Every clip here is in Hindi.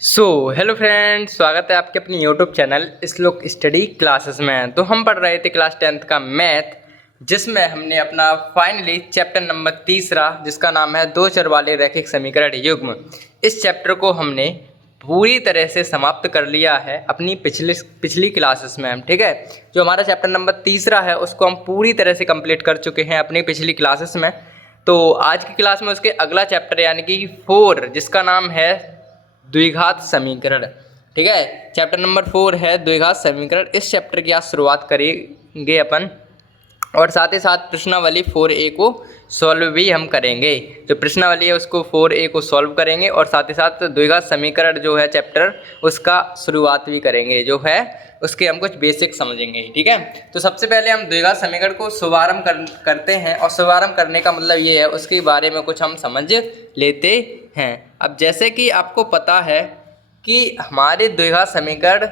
हेलो फ्रेंड्स, स्वागत है आपके अपनी यूट्यूब चैनल श्लोक स्टडी क्लासेस में। तो हम पढ़ रहे थे क्लास 10th का मैथ, जिसमें हमने अपना फाइनली चैप्टर नंबर तीसरा, जिसका नाम है दो चर वाले रैखिक समीकरण युग्म, इस चैप्टर को हमने पूरी तरह से समाप्त कर लिया है अपनी पिछली क्लासेस में। ठीक है, जो हमारा चैप्टर नंबर तीसरा है उसको हम पूरी तरह से कंप्लीट कर चुके हैं अपनी पिछली क्लासेस में। तो आज की क्लास में उसके अगला चैप्टर यानी कि 4, जिसका नाम है द्विघात समीकरण। ठीक है, चैप्टर नंबर 4 है द्विघात समीकरण। इस चैप्टर की आज शुरुआत करेंगे अपन, और साथ ही साथ प्रश्नावली 4A को सॉल्व भी हम करेंगे। जो प्रश्नावली है उसको 4A को सॉल्व करेंगे, और साथ ही साथ द्विघात समीकरण जो है चैप्टर, उसका शुरुआत भी करेंगे, जो है उसके हम कुछ बेसिक समझेंगे। ठीक है, तो सबसे पहले हम द्विघात समीकरण को शुभारंभ करते हैं, और शुभारंभ करने का मतलब ये है उसके बारे में कुछ हम समझ लेते हैं। अब जैसे कि आपको पता है कि हमारे द्विघात समीकरण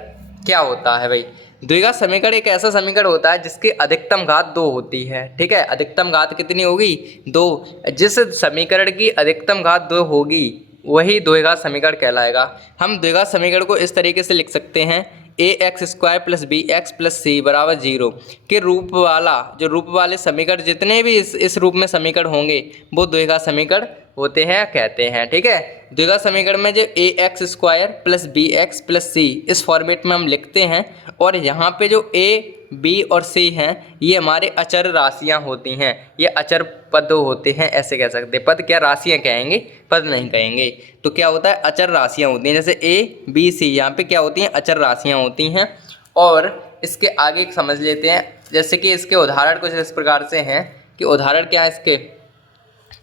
क्या होता है भाई। द्विघात समीकरण एक ऐसा समीकरण होता है जिसकी अधिकतम घात 2 होती है। ठीक है, अधिकतम घात कितनी होगी? 2। जिस समीकरण की अधिकतम घात 2 होगी वही द्विघात समीकरण कहलाएगा। हम द्विघात समीकरण को इस तरीके से लिख सकते हैं, ax² + bx + c बराबर 0 के रूप वाले समीकरण जितने भी इस रूप में समीकरण होंगे वो द्विघात समीकरण होते हैं, कहते हैं। ठीक है, द्विघात समीकरण में जो ax² + bx + c इस फॉर्मेट में हम लिखते हैं, और यहाँ पे जो a, b और c हैं ये हमारे अचर राशियाँ होती हैं, ये अचर पद होते हैं, ऐसे कह सकते हैं। पद क्या, राशियाँ कहेंगे, पद नहीं कहेंगे। तो क्या होता है, अचर राशियाँ होती हैं। जैसे a, b, c यहाँ पे क्या होती हैं, अचर राशियाँ होती हैं। और इसके आगे समझ लेते हैं, जैसे कि इसके उदाहरण कुछ इस प्रकार से हैं कि उदाहरण क्या है इसके,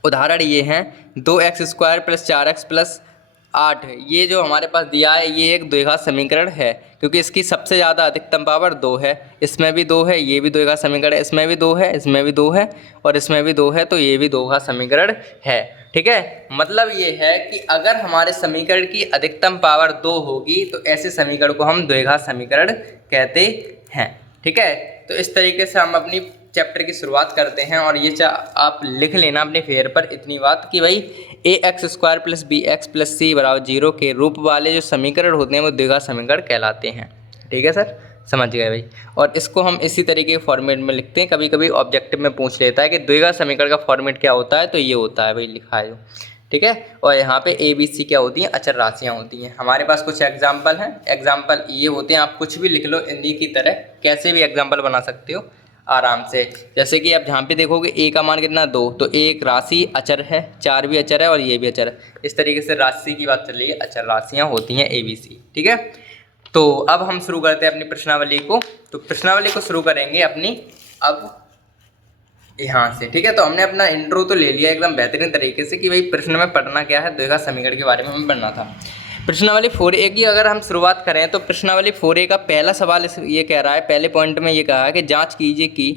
उदाहरण ये हैं 2x² + 4x + 8। ये जो हमारे पास दिया है ये एक द्विघात समीकरण है, क्योंकि इसकी सबसे ज़्यादा अधिकतम पावर 2 है। इसमें भी 2 है, ये भी द्विघात समीकरण है, इसमें भी 2 है, इसमें भी 2 है, और इसमें भी 2 है, तो ये भी द्विघात समीकरण है। ठीक है, मतलब ये है कि अगर हमारे समीकरण की अधिकतम पावर 2 होगी तो ऐसे समीकरण को हम द्विघात समीकरण कहते हैं। ठीक है, तो इस तरीके से हम अपनी चैप्टर की शुरुआत करते हैं, और ये आप लिख लेना अपने फेयर पर इतनी बात कि भाई ax² + bx + c बराबर 0 के रूप वाले जो समीकरण होते हैं वो द्विघात समीकरण कहलाते हैं। ठीक है सर, समझ गए भाई। और इसको हम इसी तरीके के फॉर्मेट में लिखते हैं। कभी कभी ऑब्जेक्टिव में पूछ लेता है कि द्विघात समीकरण का फॉर्मेट क्या होता है, तो ये होता है भाई, लिखा है। ठीक है, और यहाँ पे a, b, c क्या होती हैं, अचर राशियाँ होती हैं। हमारे पास कुछ एग्जाम्पल हैं, एग्जाम्पल ये होते हैं, आप कुछ भी लिख लो इन्हीं की तरह, कैसे भी एग्जाम्पल बना सकते हो आराम से। जैसे कि आप जहाँ पे देखोगे a का मान कितना, 2, तो a एक राशि अचर है, 4 भी अचर है, और ये भी अचर है। इस तरीके से राशि की बात चल रही है, अचर राशियाँ होती हैं a, b, c। ठीक है, तो अब हम शुरू करते हैं अपनी प्रश्नावली को। तो प्रश्नावली को शुरू करेंगे अपनी अब यहाँ से। ठीक है, तो हमने अपना इंट्रो तो ले लिया एकदम बेहतरीन तरीके से कि भाई प्रश्न में पढ़ना क्या है, द्विघात समीकरण के बारे में हमें पढ़ना था। प्रश्नावली 4A की अगर हम शुरुआत करें तो प्रश्नावली 4A का पहला सवाल ये कह रहा है, पहले पॉइंट में ये कहा है कि जांच कीजिए कि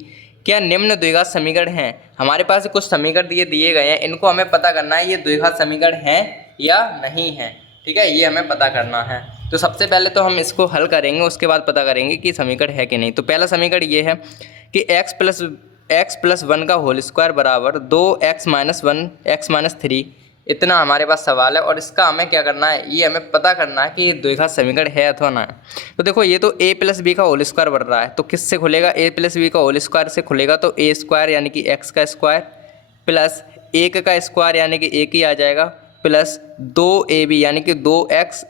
क्या निम्न द्विघात समीकरण हैं। हमारे पास कुछ समीकरण दिए गए हैं, इनको हमें पता करना है ये द्विघात समीकरण हैं या नहीं हैं। ठीक है, ये हमें पता करना है। तो सबसे पहले तो हम इसको हल करेंगे, उसके बाद पता करेंगे कि समीकरण है कि नहीं। तो पहला समीकरण ये है कि x + 1 का होल स्क्वायर बराबर 2x - 1 x - 3, इतना हमारे पास सवाल है। और इसका हमें क्या करना है, ये हमें पता करना है कि ये द्विघात समीकरण है अथवा ना है। तो देखो ये तो a + b का होल स्क्वायर बन रहा है, तो किससे खुलेगा, a + b का होल स्क्वायर से खुलेगा। तो a² यानी कि x का स्क्वायर प्लस 1 का स्क्वायर यानी कि 1 ही आ जाएगा, प्लस 2ab यानी कि 2x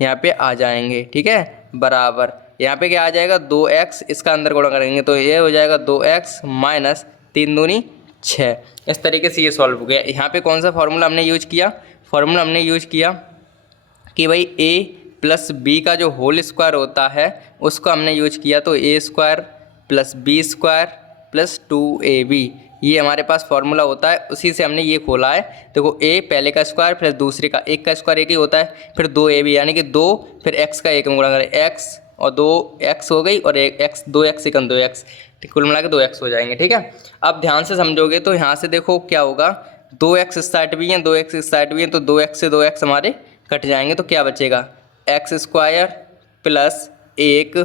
यहाँ पे आ जाएंगे। ठीक है, बराबर यहाँ पे क्या आ जाएगा, 2x, इसका अंदर गुणा करेंगे तो ये हो जाएगा 2x - 3 दूनी 6। इस तरीके से ये सॉल्व हो गया। यहाँ पे कौन सा फार्मूला हमने यूज किया, फार्मूला हमने यूज किया कि भाई a + b का जो होल स्क्वायर होता है उसको हमने यूज किया, तो a² + b² + 2ab, ये हमारे पास फार्मूला होता है, उसी से हमने ये खोला है। देखो a पहले का स्क्वायर फिर दूसरे का, एक का स्क्वायर एक ही होता है, फिर 2ab यानी कि 2, फिर x का 1 में गुणा करें, x और 2x हो गई, और एक x, 2x सेकंड 2x, कुल मिला के 2x हो जाएंगे। ठीक है, अब ध्यान से समझोगे तो यहाँ से देखो क्या होगा, 2x इस साइड भी हैं, 2x इस साइड भी हैं, तो 2x से 2x हमारे कट जाएंगे, तो क्या बचेगा, x² + 1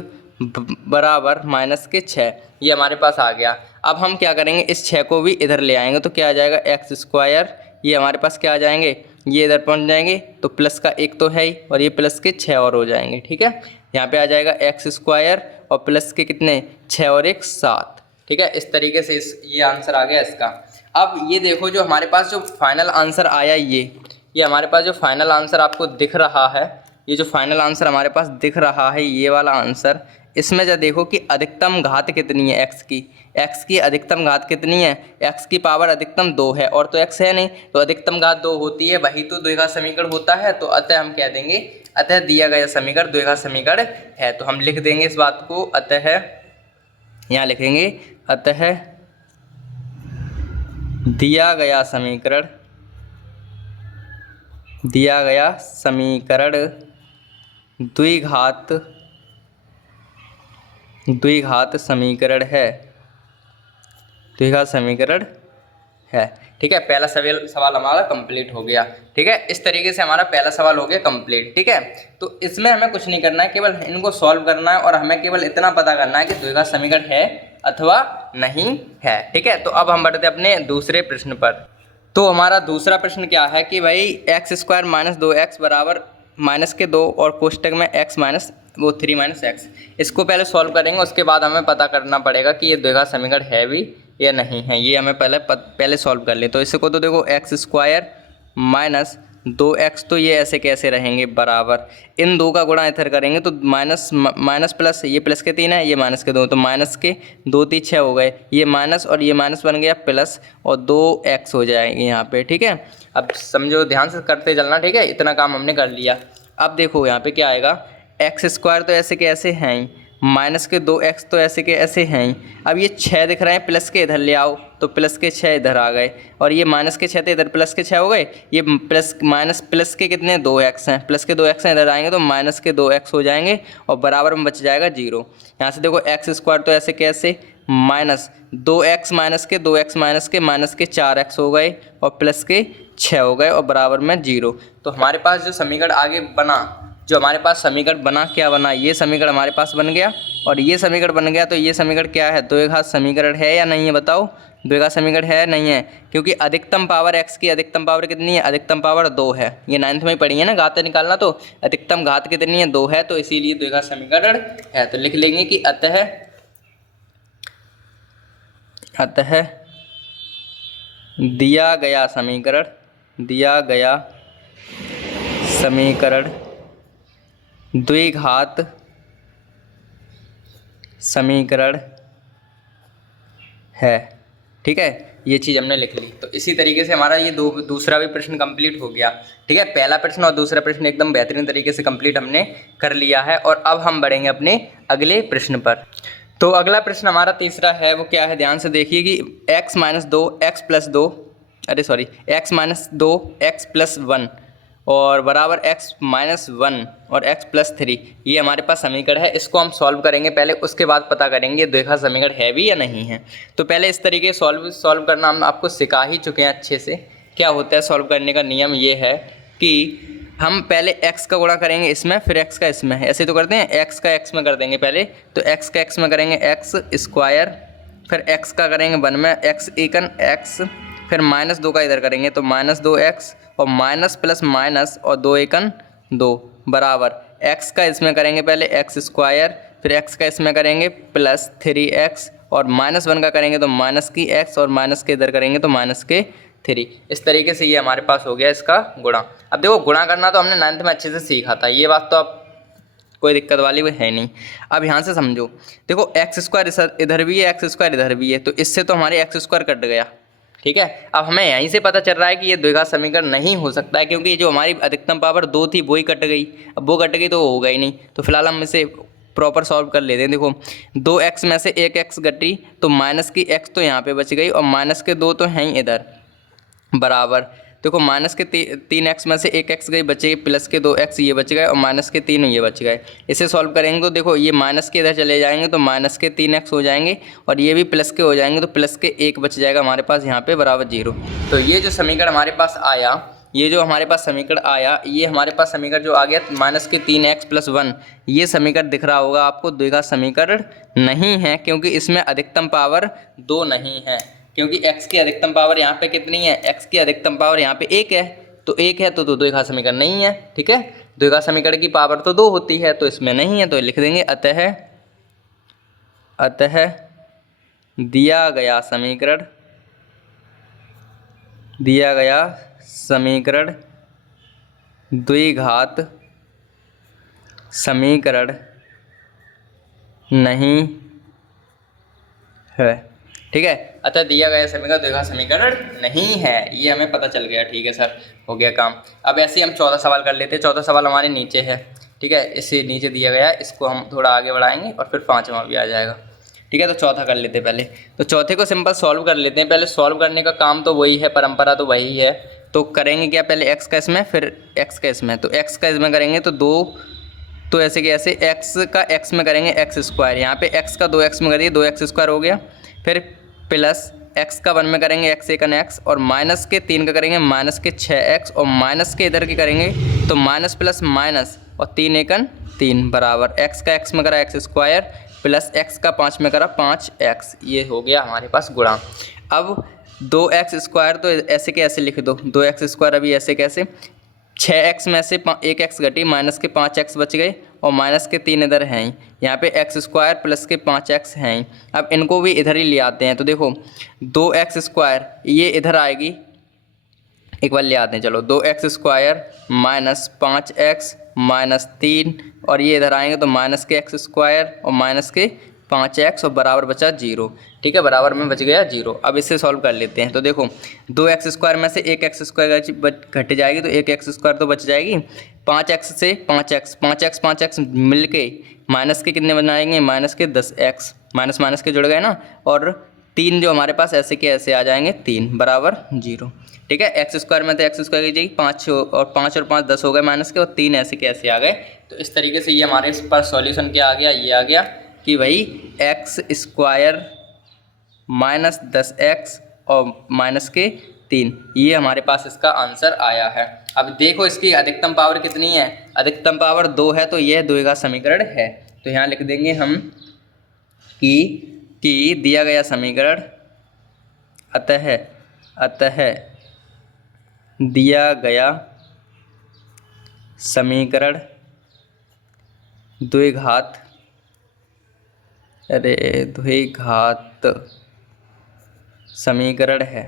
बराबर -6, ये हमारे पास आ गया। अब हम क्या करेंगे, इस 6 को भी इधर ले आएंगे, तो क्या आ जाएगा, x², ये हमारे पास क्या आ जाएंगे, ये इधर पहुंच जाएंगे तो प्लस का 1 तो है ही, और ये प्लस के 6 और हो जाएंगे। ठीक है, यहाँ पे आ जाएगा एक्स स्क्वायर और प्लस के कितने 6 और 1 7। ठीक है, इस तरीके से ये आंसर आ गया इसका। अब ये देखो जो हमारे पास जो फाइनल आंसर आया, ये हमारे पास जो फाइनल आंसर आपको दिख रहा है, ये जो फाइनल आंसर हमारे पास दिख रहा है, ये वाला आंसर, इसमें जो देखो कि अधिकतम घात कितनी है एक्स की अधिकतम घात कितनी है, एक्स की पावर अधिकतम 2 है, और तो एक्स है नहीं, तो अधिकतम घात 2 होती है, वही तो द्विघात समीकरण होता है। तो अतः हम कह देंगे अतः दिया गया समीकरण द्विघात समीकरण है। तो हम लिख देंगे इस बात को, अतः यहाँ लिखेंगे अतः दिया गया समीकरण द्विघात समीकरण है। ठीक है, पहला सवाल हमारा कंप्लीट हो गया। ठीक है, इस तरीके से हमारा पहला सवाल हो गया कंप्लीट। ठीक है, तो इसमें हमें कुछ नहीं करना है, केवल इनको सॉल्व करना है और हमें केवल इतना पता करना है कि द्विघात समीकरण है अथवा नहीं है। ठीक है, तो अब हम बढ़ते अपने दूसरे प्रश्न पर। तो हमारा दूसरा प्रश्न क्या है कि भाई एक्स स्क्वायर माइनस 2x बराबर माइनस के 2 और कोष्टक में x माइनस 3 माइनस एक्स, इसको पहले सॉल्व करेंगे, उसके बाद हमें पता करना पड़ेगा कि ये द्विघात समीकरण है भी या नहीं है। ये हमें पहले सॉल्व कर ले। तो इसको तो देखो एक्स स्क्वायर माइनस 2x, तो ये ऐसे कैसे रहेंगे बराबर, इन दो का गुणा इधर करेंगे तो माइनस प्लस, ये प्लस के 3 है, ये माइनस के 2, तो माइनस के 2 3 6 हो गए, ये माइनस और ये माइनस बन गया प्लस, और 2x हो जाएंगे यहाँ पे। ठीक है, अब समझो, ध्यान से करते चलना। ठीक है, इतना काम हमने कर लिया। अब देखो यहाँ पे क्या आएगा, एक्स स्क्वायर तो ऐसे के ऐसे हैं ही, माइनस के 2x तो ऐसे के ऐसे हैं ही। अब ये 6 दिख रहे हैं, प्लस के इधर ले आओ तो प्लस के 6 इधर आ गए, और ये माइनस के 6 थे, इधर प्लस के 6 हो गए। ये प्लस के कितने 2x हैं, प्लस के 2x हैं, इधर आएंगे तो माइनस के 2x हो जाएंगे, और बराबर में बच जाएगा 0। यहाँ से देखो एक्स स्क्वायर तो ऐसे कैसे, माइनस 2x माइनस के 2x माइनस के 4x हो गए, और प्लस के 6 हो गए, और बराबर में 0। तो हमारे पास जो समीकरण आगे बना, क्या बना, ये समीकरण हमारे पास बन गया, और ये समीकरण बन गया। तो ये समीकरण क्या है, द्विघात समीकरण है या नहीं है, बताओ। द्विघात समीकरण है नहीं है, क्योंकि अधिकतम पावर x की अधिकतम पावर कितनी है, अधिकतम पावर 2 है। ये 9th में ही पढ़ी है ना, घात निकालना, तो अधिकतम घात कितनी है 2 है, तो इसीलिए द्विघात समीकरण है। तो लिख लेंगे कि अतः दिया गया समीकरण द्विघात समीकरण है। ठीक है, ये चीज़ हमने लिख ली। तो इसी तरीके से हमारा ये दूसरा भी प्रश्न कंप्लीट हो गया। ठीक है, पहला प्रश्न और दूसरा प्रश्न एकदम बेहतरीन तरीके से कंप्लीट हमने कर लिया है, और अब हम बढ़ेंगे अपने अगले प्रश्न पर। तो अगला प्रश्न हमारा तीसरा है, वो क्या है, ध्यान से देखिए कि x माइनस 2x प्लस 1 और बराबर x माइनस 1 और x प्लस 3, ये हमारे पास समीकरण है। इसको हम सॉल्व करेंगे पहले, उसके बाद पता करेंगे द्विघात समीकरण है भी या नहीं है। तो पहले इस तरीके सॉल्व करना हम आपको सिखा ही चुके हैं अच्छे से। क्या होता है सॉल्व करने का नियम, ये है कि हम पहले x का गुणा करेंगे इसमें, फिर x का इसमें, ऐसे तो करते हैं, x का x में कर देंगे पहले। तो x का x में करेंगे x स्क्वायर, फिर x का करेंगे 1 में x एकन x, फिर माइनस 2 का इधर करेंगे तो माइनस 2x, और माइनस प्लस माइनस और 2 एकन 2 बराबर x का इसमें करेंगे पहले x स्क्वायर, फिर x का इसमें करेंगे प्लस 3x, और माइनस 1 का करेंगे तो माइनस की x, और माइनस के इधर करेंगे तो माइनस के 3। इस तरीके से ये हमारे पास हो गया इसका गुणा। अब देखो गुणा करना तो हमने 9th में अच्छे से सीखा था, ये बात तो अब कोई दिक्कत वाली कोई है नहीं। अब यहाँ से समझो, देखो एक्स स्क्वायर इधर भी है, एक्स स्क्वायर इधर भी है, तो इससे तो हमारे एक्स स्क्वायर कट गया। ठीक है, अब हमें यहीं से पता चल रहा है कि ये द्विघात समीकरण नहीं हो सकता है, क्योंकि जो हमारी अधिकतम पावर 2 थी वही कट गई। अब वो कट गई तो वो होगा ही नहीं। तो फिलहाल हम इसे प्रॉपर सॉल्व कर लेते हैं। देखो 2x में से 1x घटी, तो माइनस की x तो यहाँ पे बच गई, और माइनस के 2 तो हैं ही इधर बराबर। देखो माइनस के 3x में से 1x गई, बचे प्लस के 2x ये बच गए, और माइनस के 3 ये बच गए। इसे सॉल्व करेंगे तो देखो ये माइनस के इधर चले जाएंगे तो माइनस के 3x हो जाएंगे, और ये भी प्लस के हो जाएंगे तो प्लस के 1 बच जाएगा हमारे पास यहाँ पे बराबर 0। तो ये जो समीकरण हमारे पास आया, ये हमारे पास समीकरण जो आ गया माइनस के 3x प्लस 1, ये समीकरण दिख रहा होगा आपको, द्विघात समीकरण नहीं है, क्योंकि इसमें अधिकतम पावर 2 नहीं है। क्योंकि x की अधिकतम पावर यहाँ पे कितनी है, x की अधिकतम पावर यहाँ पे 1 है, तो एक है तो दो द्विघात समीकरण नहीं है। ठीक है, द्विघात समीकरण की पावर तो 2 होती है, तो इसमें नहीं है, तो लिख देंगे अतः दिया गया समीकरण द्विघात समीकरण नहीं है। ठीक है, अतः दिया गया समीकरण द्विघात समीकरण नहीं है, ये हमें पता चल गया। ठीक है सर, हो गया काम। अब ऐसे ही हम 14 सवाल कर लेते हैं। 14 सवाल हमारे नीचे है। ठीक है, इससे नीचे दिया गया है, इसको हम थोड़ा आगे बढ़ाएंगे और फिर 5वां भी आ जाएगा। ठीक है, तो चौथा कर लेते हैं पहले। तो चौथे को सिंपल सॉल्व कर लेते हैं। पहले सॉल्व करने का काम तो वही है, परंपरा तो वही है। तो करेंगे क्या, पहले एक्स का इसमें, फिर एक्स का इसमें। तो एक्स का इसमें करेंगे तो 2, तो ऐसे कि ऐसे एक्स का एक्स में करेंगे एक्स स्क्वायर, यहाँ पे एक्स का 2x में करिए 2x स्क्वायर हो गया। फिर प्लस एक्स का 1 में करेंगे एक्स एकन एक्स, और माइनस के 3 का करेंगे माइनस के 6x, और माइनस के इधर के करेंगे तो माइनस प्लस माइनस और 3 एकन 3 बराबर एक्स का एक्स में करा एक्स स्क्वायर प्लस एक्स का 5 में करा 5x। ये हो गया हमारे पास गुणा। अब 2x स्क्वायर तो ऐसे के ऐसे लिख दो, 2x स्क्वायर अभी ऐसे कैसे, 6x में से 1x घटी, माइनस के 5x बच गए और माइनस के 3 इधर हैं ही, यहाँ पे x स्क्वायर प्लस के 5x हैं ही। अब इनको भी इधर ही ले आते हैं। तो देखो 2x स्क्वायर ये इधर आएगी, एक बार ले आते हैं, चलो 2x square minus 5x minus 3, और ये इधर आएंगे तो माइनस के x स्क्वायर और माइनस के 5x और बराबर बचा 0। ठीक है, बराबर में बच गया 0। अब इससे सॉल्व कर लेते हैं। तो देखो 2x स्क्वायर में से 1x स्क्वायर घट जाएगी, तो 1x स्क्वायर तो बच जाएगी। 5x से 5x मिल के माइनस के कितने बनाएंगे, माइनस के 10x, माइनस माइनस के जुड़ गए ना, और 3 जो हमारे पास ऐसे के ऐसे आ जाएंगे 3 बराबर 0। ठीक है, एक्स स्क्वायर में तो एक्स स्क्वायर की जाएगी 5 और 5 10 हो गए माइनस के, और 3 ऐसे के ऐसे आ गए। तो इस तरीके से ये हमारे इस पर सॉल्यूशन क्या आ गया, ये आ गया कि भाई एक्स स्क्वायर माइनस 10x और माइनस के 3, ये हमारे पास इसका आंसर आया है। अब देखो इसकी अधिकतम पावर कितनी है, अधिकतम पावर 2 है, तो यह द्विघात समीकरण है। तो यहाँ लिख देंगे हम कि दिया गया समीकरण अतः दिया गया समीकरण द्विघात समीकरण है।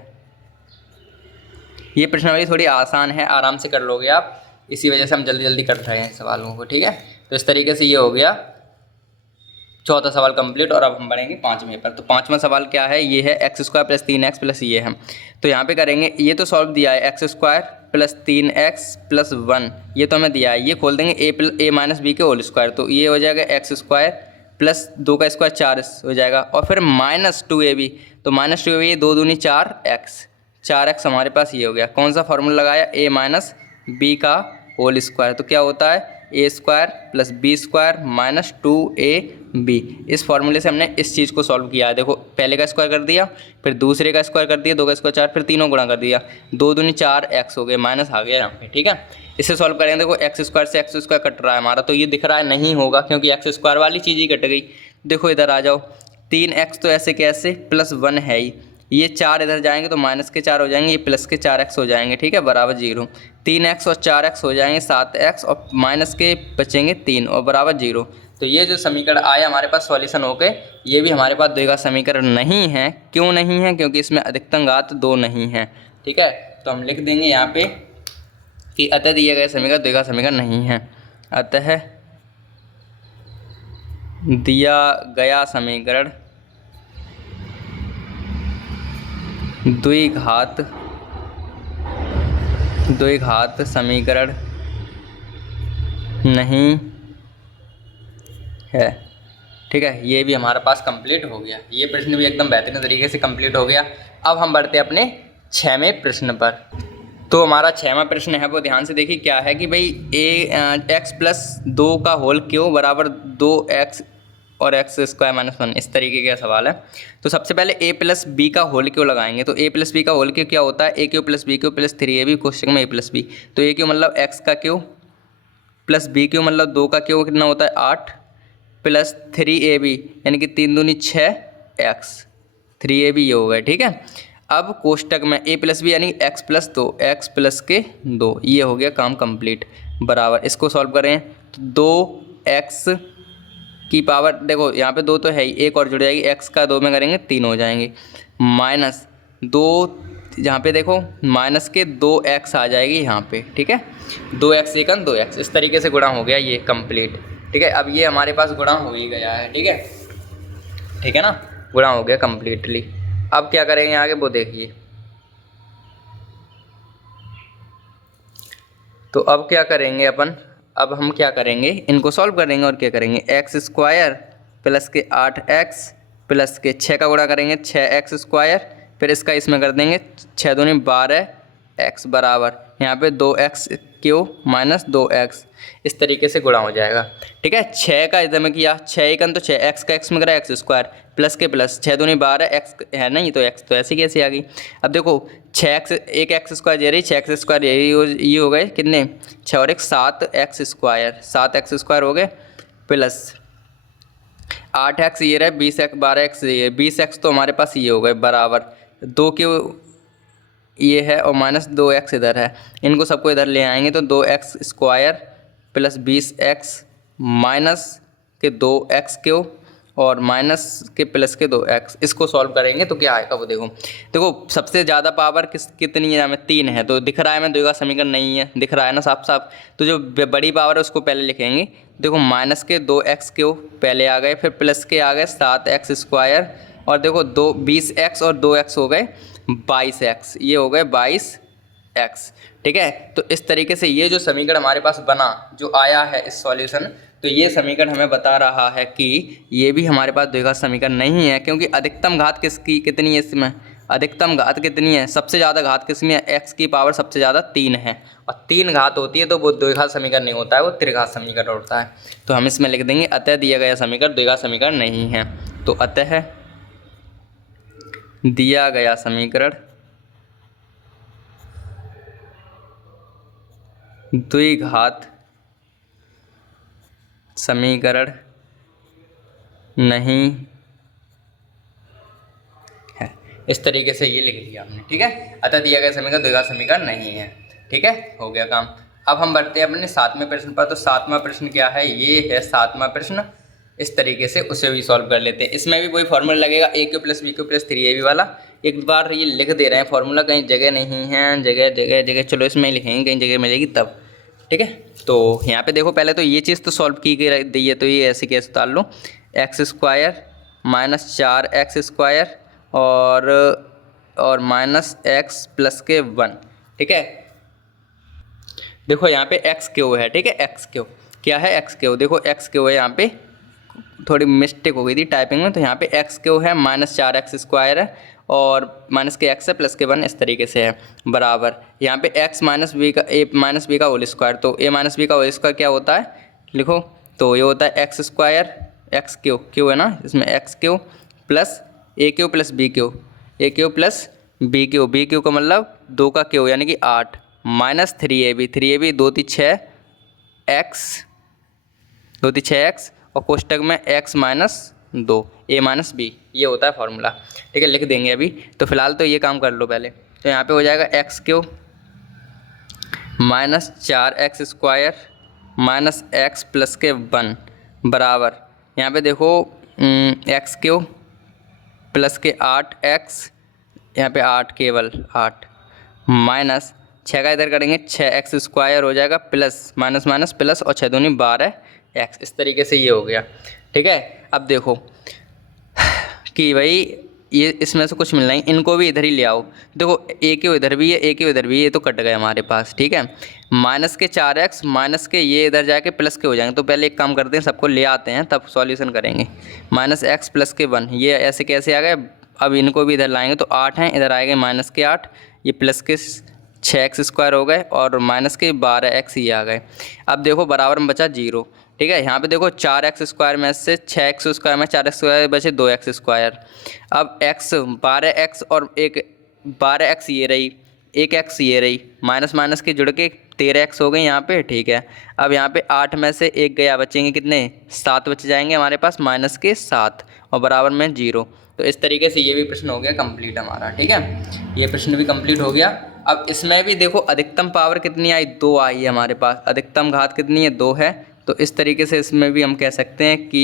ये प्रश्नावली थोड़ी आसान है, आराम से कर लोगे आप, इसी वजह से हम जल्दी जल्दी कर रहे हैं सवालों को। ठीक है, तो इस तरीके से ये हो गया चौथा सवाल कंप्लीट। और अब हम बढ़ेंगे 5वें पर। तो 5वां सवाल क्या है, ये है x square plus 3x plus ये है। तो यहाँ पे करेंगे, ये तो सॉल्व दिया है, x square plus 3x plus 1, ये तो हमें दिया है। ये खोल देंगे a माइनस बी के होल स्क्वायर, तो ये हो जाएगा एक्स स्क्वायर प्लस 2 का स्क्वायर 4 हो जाएगा, और फिर माइनस 2ab, तो माइनस 2ab 2 दूनी 4x हमारे पास ये हो गया। कौन सा फॉर्मूला लगाया, a माइनस बी का होल स्क्वायर, तो क्या होता है A square plus B square minus 2ab। इस फॉर्मूले से हमने इस चीज़ को सॉल्व किया है। देखो पहले का स्क्वायर कर दिया, फिर दूसरे का स्क्वायर कर दिया, 2 का स्क्वायर 4, फिर तीनों गुणा कर दिया, 2 दूनी 4x हो गए, माइनस आ गया यहाँ पे। ठीक है, इससे सॉल्व करेंगे। देखो एक्स स्क्वायर से एक्स स्क्वायर कट रहा है हमारा, तो ये दिख रहा है नहीं होगा, क्योंकि एक्स स्क्वायर वाली चीज़ ही कट गई। देखो इधर आ जाओ, 3x तो ऐसे कैसे प्लस 1 है ही, ये 4 इधर जाएंगे तो माइनस के 4 हो जाएंगे, ये प्लस के 4x हो जाएंगे। ठीक है, बराबर 0। 3x और 4x हो जाएंगे 7x, और माइनस के बचेंगे 3 और बराबर 0। तो ये जो समीकरण आया हमारे पास सॉल्यूशन होके, ये भी हमारे पास द्विघात समीकरण नहीं है। क्यों नहीं है, क्योंकि इसमें अधिकतम घात 2 नहीं है। ठीक है, तो हम लिख देंगे यहाँ पे कि अतः दिए गए समीकरण द्विघात समीकरण नहीं है। अतः दिया गया समीकरण द्विघात समीकरण नहीं है। ठीक है, ये भी हमारे पास कंप्लीट हो गया। ये प्रश्न भी एकदम बेहतरीन तरीके से कंप्लीट हो गया। अब हम बढ़ते हैं अपने 6वें प्रश्न पर। तो हमारा 6वां प्रश्न है, वो ध्यान से देखिए क्या है कि भाई एक्स प्लस 2 का होल क्यों बराबर 2x और एक्स स्क्वायर माइनस 1, इस तरीके का सवाल है। तो सबसे पहले a प्लस बी का होल क्यों लगाएंगे। तो a प्लस बी का होल क्यों क्या होता है, a cube plus b cube plus 3ab question में a प्लस बी। तो a क्यू मतलब x का क्यू प्लस बी क्यू मतलब 2 का क्यू कितना होता है 8 प्लस 3ab यानी कि 3 दूनी 6x, 3ab ये हो गया। ठीक है, अब कोष्टक में a प्लस बी यानी एक्स प्लस दो, एक्स प्लस के दो, ये हो गया काम कंप्लीट। बराबर इसको सॉल्व करें तो 2x की पावर, देखो यहाँ पे 2 तो है ही, एक और जुड़ जाएगी, x का 2 में करेंगे 3 हो जाएंगे, माइनस 2, यहाँ पे देखो माइनस के 2x आ जाएगी यहाँ पे, ठीक है, 2x एकन 2x, इस तरीके से गुणा हो गया ये कंप्लीट। ठीक है, अब ये हमारे पास गुणा हो ही गया है। ठीक है ना, गुणा हो गया कम्प्लीटली। अब क्या करेंगे आगे वो देखिए। तो अब क्या करेंगे अपन, अब हम क्या करेंगे, इनको सॉल्व करेंगे और क्या करेंगे, एक्स स्क्वायर प्लस के 8x प्लस के 6 का गुणा करेंगे 6x स्क्वायर, फिर इसका इसमें कर देंगे 6 दूनी 12x बराबर यहाँ पे 2x क्यूब माइनस 2x, इस तरीके से गुणा हो जाएगा। ठीक है, 6 का इधर में किया, 6 एकन तो 6x का x में करा x स्क्वायर प्लस के प्लस 6 दूनी 12x है ना, ये तो x तो ऐसे कैसे आ गई। अब देखो 6x एक एक्स स्क्वायर ये रही, 6x स्क्वायर ये हो गए कितने 6 और एक 7x स्क्वायर, 7x स्क्वायर हो गए प्लस 8x ये रहे 20x 12x ये 20x तो हमारे पास ये हो गए बराबर 2 के ये है और माइनस 2x इधर है, इनको सबको इधर ले आएंगे तो 2x square plus 20x minus के 2x क्यूब और माइनस के प्लस के 2x, इसको सॉल्व करेंगे तो क्या आएगा वो देखो सबसे ज़्यादा पावर कितनी है हमें 3 है, तो दिख रहा है हमें द्विघात समीकरण नहीं है, दिख रहा है ना साफ साफ, तो जो बड़ी पावर है उसको पहले लिखेंगे। देखो माइनस के 2x क्यूब पहले आ गए, फिर प्लस के आ गए 7x स्क्वायर और देखो 20x और 2x हो गए 22x, ये हो गए 22x। ठीक है, तो इस तरीके से ये जो समीकरण हमारे पास बना जो आया है इस सॉल्यूशन, तो ये समीकरण हमें बता रहा है कि ये भी हमारे पास द्विघात समीकरण नहीं है, क्योंकि अधिकतम घात किसकी कितनी है इसमें, अधिकतम घात कितनी है, सबसे ज़्यादा घात किसमें है, x की पावर सबसे ज़्यादा 3 है और 3 घात होती है तो वो द्विघात समीकरण नहीं होता है, वो त्रिघात समीकरण होता है। तो हम इसमें लिख देंगे अतः दिया गया समीकरण द्विघात समीकरण नहीं है। तो अतः दिया गया समीकरण द्विघात समीकरण नहीं है, इस तरीके से ये लिख दिया हमने। ठीक है, अतः दिया गया समीकरण द्विघात समीकरण नहीं है। ठीक है, हो गया काम। अब हम बढ़ते हैं अपने 7वें प्रश्न पर। तो 7वां प्रश्न क्या है, ये है 7वां प्रश्न, इस तरीके से उसे भी सॉल्व कर लेते हैं। इसमें भी वही फॉर्मूला लगेगा a cube plus b cube plus 3ab वाला, एक बार ये लिख दे रहे हैं फॉर्मूला, कहीं जगह नहीं है, जगह चलो इसमें ही लिखेंगे, कहीं जगह मिलेगी तब। ठीक है, तो यहाँ पे देखो पहले तो ये चीज़ तो सॉल्व की गई दी है, तो ये ऐसे कैसे उतार लो, X square minus 4x square और माइनस एक्स प्लस के 1। ठीक है, देखो यहाँ पे एक्स क्यू है। ठीक है, एक्स क्यू क्या है, एक्स क्यू, देखो एक्स क्यू है, यहाँ पे थोड़ी मिस्टेक हो गई थी टाइपिंग में, तो यहाँ पे एक्स क्यू है माइनस 4x स्क्वायर है और माइनस के एक्स है प्लस के 1, इस तरीके से है बराबर यहाँ पे एक्स माइनस बी का ए माइनस बी का होल स्क्वायर, तो ए माइनस बी का होल स्क्वायर क्या होता है लिखो, तो ये होता है x square x Q Q है ना, इसमें एक्स क्यू प्लस ए क्यू प्लस बी क्यू, ए क्यू प्लस बी क्यू का मतलब 2 का क्यू यानी कि 8 माइनस 3ab 2 × 6 एक्स 2 × 6 एक्स और कोष्टक में x minus 2 a minus b, ये होता है फॉर्मूला। ठीक है, लिख देंगे अभी, तो फिलहाल तो ये काम कर लो पहले। तो यहाँ पे हो जाएगा x Q minus 4x square minus X plus के 1 बराबर यहाँ पे देखो एक्स क्यू प्लस के 8x, यहाँ पे 8 केवल 8 माइनस 6 का इधर करेंगे 6x स्क्वायर हो जाएगा प्लस माइनस माइनस प्लस और 6 दूनी 12x, इस तरीके से ये हो गया। ठीक है, अब देखो कि भाई ये इसमें से कुछ मिलना ही, इनको भी इधर ही ले आओ, देखो ए क्यू इधर भी है, ए क्यू इधर भी है, ये तो कट गए हमारे पास। ठीक है, माइनस के 4x माइनस के ये इधर जाके प्लस के हो जाएंगे, तो पहले एक काम करते हैं सबको ले आते हैं तब सॉल्यूशन करेंगे। माइनस एक्स प्लस के 1 ये ऐसे कैसे आ गए, अब इनको भी इधर लाएंगे तो 8 हैं, इधर आएंगे माइनस के 8, ये प्लस के 6x स्क्वायर हो गए और माइनस के 12x ये आ गए। अब देखो बराबर में बचा 0। ठीक है, यहाँ पे देखो 4x स्क्वायर में से 6x स्क्वायर में 4x स्क्वायर बचे 2x स्क्वायर, अब x 12x और एक 12x ये रही, एक x ये रही, माइनस माइनस के जुड़ के 13x हो गई यहाँ पे। ठीक है, अब यहाँ पे 8 में से एक गया, बचेंगे कितने 7 बच जाएंगे हमारे पास, माइनस के 7 और बराबर में 0। तो इस तरीके से ये भी प्रश्न हो गया कंप्लीट हमारा। ठीक है, ये प्रश्न भी कंप्लीट हो गया। अब इसमें भी देखो अधिकतम पावर कितनी आई, 2 आई है हमारे पास, अधिकतम घात कितनी है, 2 है। तो इस तरीके से इसमें भी हम कह सकते हैं कि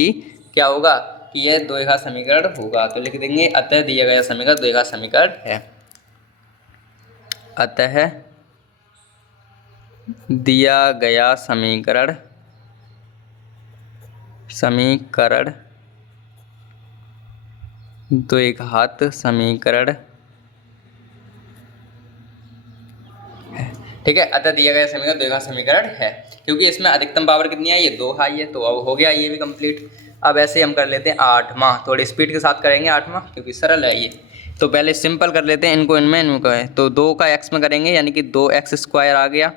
क्या होगा कि यह द्विघात समीकरण होगा। तो लिख देंगे अतः दिया गया समीकरण द्विघात समीकरण है। अतः दिया गया समीकरण द्विघात समीकरण है। ठीक है, अतः दिया गया समीकरण द्विघात समीकरण है, क्योंकि इसमें अधिकतम पावर कितनी है, ये 2 आई है। तो अब हो गया ये भी कंप्लीट। अब ऐसे हम कर लेते हैं 8वां, थोड़ी स्पीड के साथ करेंगे 8वां, क्योंकि सरल है ये। तो पहले सिंपल कर लेते हैं इनको, इनको है तो 2 का x में करेंगे, यानी कि 2x² आ गया,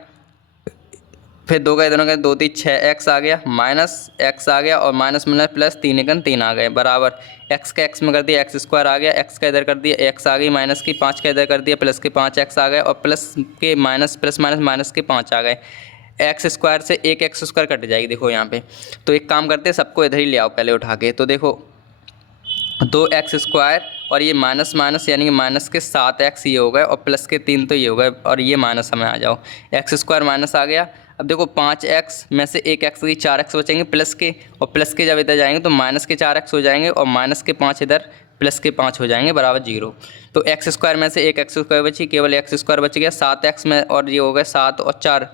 फिर 2 का इधर का 2 3 6x आ गया, माइनस x आ गया, और माइनस माइनस प्लस 3 एकन 3 आ गए, बराबर x का x में कर दिया x² आ गया, x का इधर कर दिया x आ गई, माइनस की 5 का इधर कर दिया प्लस के 5x आ गए, और प्लस के माइनस प्लस माइनस माइनस के 5 आ गए। x² से एक x² कट जाएगी देखो यहाँ पे। तो एक काम करते हैं, सबको इधर ही ले आओ पहले उठा के। तो देखो 2x² और ये माइनस माइनस यानी कि माइनस के 7x ये हो गए, और प्लस के 3 तो ये हो गए, और ये माइनस हमें आ जाओ, x² माइनस आ गया। अब देखो 5x में से एक x की 4x बचेंगे प्लस के, और प्लस के जब इधर जाएंगे तो माइनस के 4x हो जाएंगे, और माइनस के 5 इधर प्लस के 5 हो जाएंगे, बराबर 0। तो x² में से एक x² बची, केवल x² बच गया, 7x में, और ये हो गया 7 और 4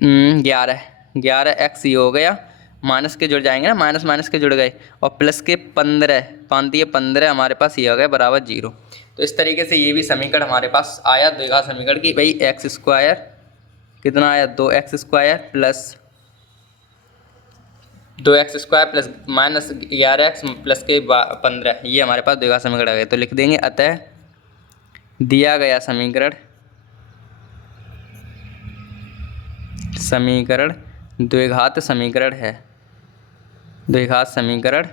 11x ये हो गया, माइनस के जुड़ जाएंगे ना, माइनस माइनस के जुड़ गए, और प्लस के 15 हमारे पास ये आ गया, बराबर 0। तो इस तरीके से ये भी समीकरण हमारे पास आया द्विघात समीकरण की भाई x² कितना आया, 2x² plus 2x² plus minus 11x plus के 15, ये हमारे पास द्विघात समीकरण आ गया। तो लिख देंगे अतः दिया गया समीकरण द्विघात समीकरण है, द्विघात समीकरण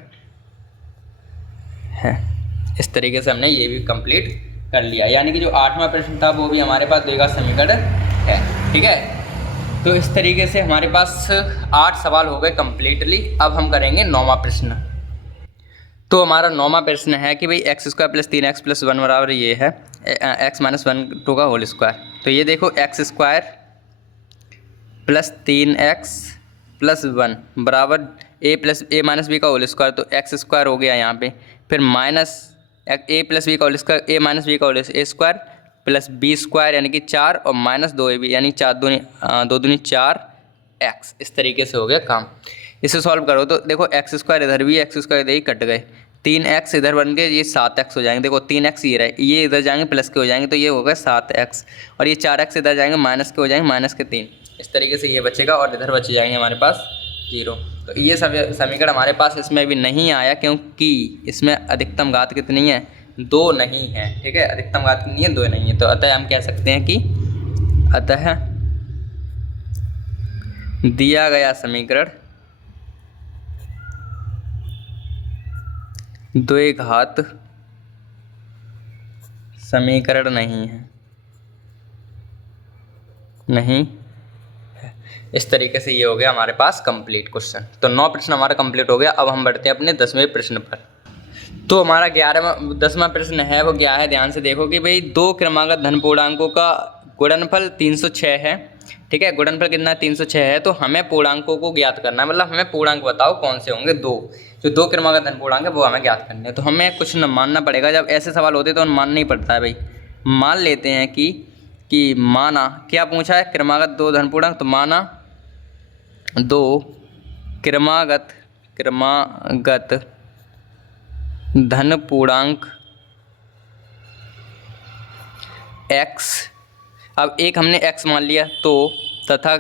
है। इस तरीके से हमने ये भी कंप्लीट कर लिया, यानी कि जो 8वां प्रश्न था वो भी हमारे पास द्विघात समीकरण है। ठीक है, तो इस तरीके से हमारे पास 8 सवाल हो गए कंप्लीटली। अब हम करेंगे 9वां प्रश्न। तो हमारा 9वां प्रश्न है कि भाई x² प्लस 3x प्लस 1 बराबर ये है x माइनस 1 2 का होल स्क्वायर। तो ये देखो x² प्लस 3x प्लस 1 बराबर a plus a minus B का होल स्क्वायर। तो x² हो गया यहाँ पे, फिर माइनस a प्लस बी का whole square, a minus B का होल स्क्वायर प्लस b² यानी कि 4, और माइनस 2ab यानी 2 दूनी 4x। इस तरीके से हो गया काम। इसे सॉल्व करो तो देखो x² इधर भी x² इधर ही कट गए, 3x इधर बन गए, ये 7x हो जाएंगे। देखो 3x ये रहे, ये इधर जाएंगे प्लस के हो जाएंगे, तो ये हो गए 7x, और ये 4x इधर जाएंगे माइनस के हो जाएंगे, माइनस के 3। इस तरीके से ये बचेगा, और इधर बच जाएंगे हमारे पास 0। तो ये समीकरण हमारे पास इसमें भी नहीं आया, क्योंकि इसमें अधिकतम घात कितनी है, 2 नहीं है। ठीक है, अधिकतम घात कितनी है, 2 नहीं है। तो अतः हम कह सकते हैं कि अतः दिया गया समीकरण द्विघात समीकरण नहीं है, नहीं है। इस तरीके से ये हो गया हमारे पास कंप्लीट क्वेश्चन। तो 9 प्रश्न हमारा कंप्लीट हो गया। अब हम बढ़ते हैं अपने 10वें प्रश्न पर। तो हमारा 10वां प्रश्न है वो क्या है, ध्यान से देखो कि भाई 2 क्रमागत धन पूर्णांकों का गुणनफल 306 है। ठीक है, गुणनफल कितना है, 306 है। तो हमें पूर्णांकों को ज्ञात करना है, मतलब हमें पूर्णांक बताओ कौन से होंगे, 2 जो 2 क्रमागत धन पूर्णांक है वो हमें ज्ञात करने हैं। तो हमें कुछ न मानना पड़ेगा, जब ऐसे सवाल होते तो मानना ही पड़ता है भाई। मान लेते हैं कि माना क्या पूछा है, क्रमागत 2 धन पूर्णांक। तो माना 2 क्रमागत धन पूर्णांक x। अब एक हमने x मान लिया, तो तथा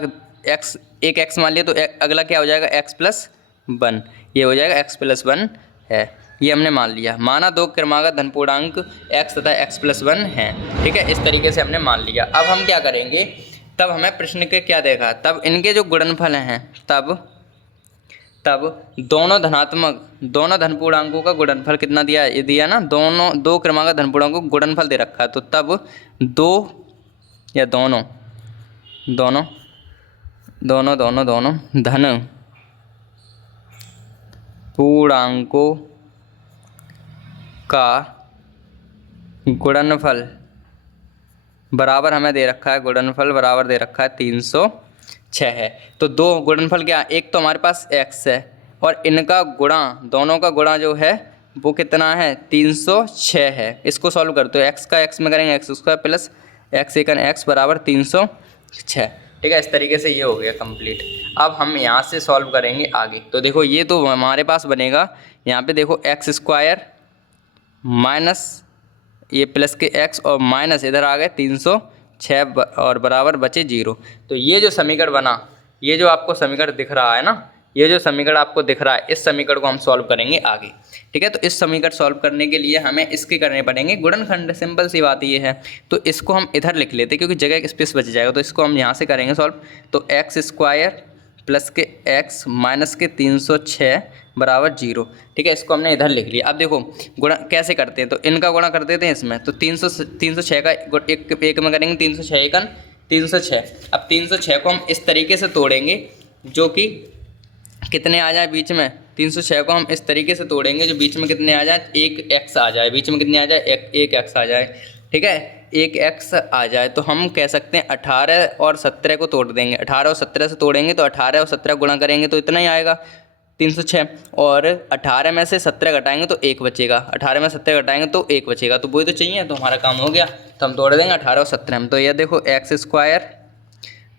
x एक x मान लिया, तो अगला क्या हो जाएगा, x प्लस 1। ये हो जाएगा x प्लस 1 है, ये हमने मान लिया। माना 2 क्रमागत धन पूर्णांक x तथा x प्लस 1 है। ठीक है, इस तरीके से हमने मान लिया। अब हम क्या करेंगे, तब हमें प्रश्न के क्या देखा, तब इनके जो गुणनफल हैं, तब दोनों धन पूर्णांकों का गुणनफल कितना दिया है, ये दिया ना, 2 क्रमागत धन पूर्णांकों को गुणनफल दे रखा है। तो तब दोनों धन पूर्णांकों का गुणनफल बराबर हमें दे रखा है, गुणनफल बराबर दे रखा है 306 है। तो दो गुणनफल क्या, एक तो हमारे पास x है और इनका गुणा, दोनों का गुणा जो है वो कितना है, 306 है। इसको सॉल्व करते हो, x का x में करेंगे एक्स स्क्वायर प्लस एक्स एकन x बराबर 306। ठीक है, इस तरीके से ये हो गया कंप्लीट। अब हम यहाँ से सॉल्व करेंगे आगे। तो देखो ये तो हमारे पास बनेगा, यहाँ पे देखो एक्स स्क्वायर माइनस ये प्लस के x और माइनस इधर आ गए 306 और बराबर बचे 0। तो ये जो समीकरण बना, ये जो आपको समीकरण दिख रहा है ना, ये जो समीकरण आपको दिख रहा है, इस समीकरण को हम सॉल्व करेंगे आगे। ठीक है, तो इस समीकरण सॉल्व करने के लिए हमें इसके करने पड़ेंगे गुणनखंड। सिंपल सी बात ये है। तो इसको हम इधर लिख लेते क्योंकि जगह स्पेस बच जाएगा। तो इसको हम यहाँ से करेंगे सॉल्व। तो एक्स स्क्वायर प्लस के x माइनस के 306 बराबर 0। ठीक है, इसको हमने इधर लिख लिया। अब देखो गुणा कैसे करते हैं, तो इनका गुणा कर देते हैं इसमें। तो 306 का एक में करेंगे 306 एकन 306। अब 306 को हम इस तरीके से तोड़ेंगे जो कि कितने आ जाए बीच में, 306 को हम इस तरीके से तोड़ेंगे जो बीच में कितने आ जाए, एक x आ जाए, बीच में कितने आ जाए, एक x आ जाए। ठीक है, एक x आ जाए तो हम कह सकते हैं 18 और 17 को तोड़ देंगे। 18 और 17 से तोड़ेंगे तो 18 और 17 गुणा करेंगे तो इतना ही आएगा 306। और 18 में से 17 घटाएंगे तो 1 बचेगा, 18 में 17 घटाएंगे तो 1 बचेगा। तो वही तो चाहिए, तो हमारा काम हो गया। तो हम तोड़ देंगे 18 और 17 में। तो ये देखो एक्स स्क्वायर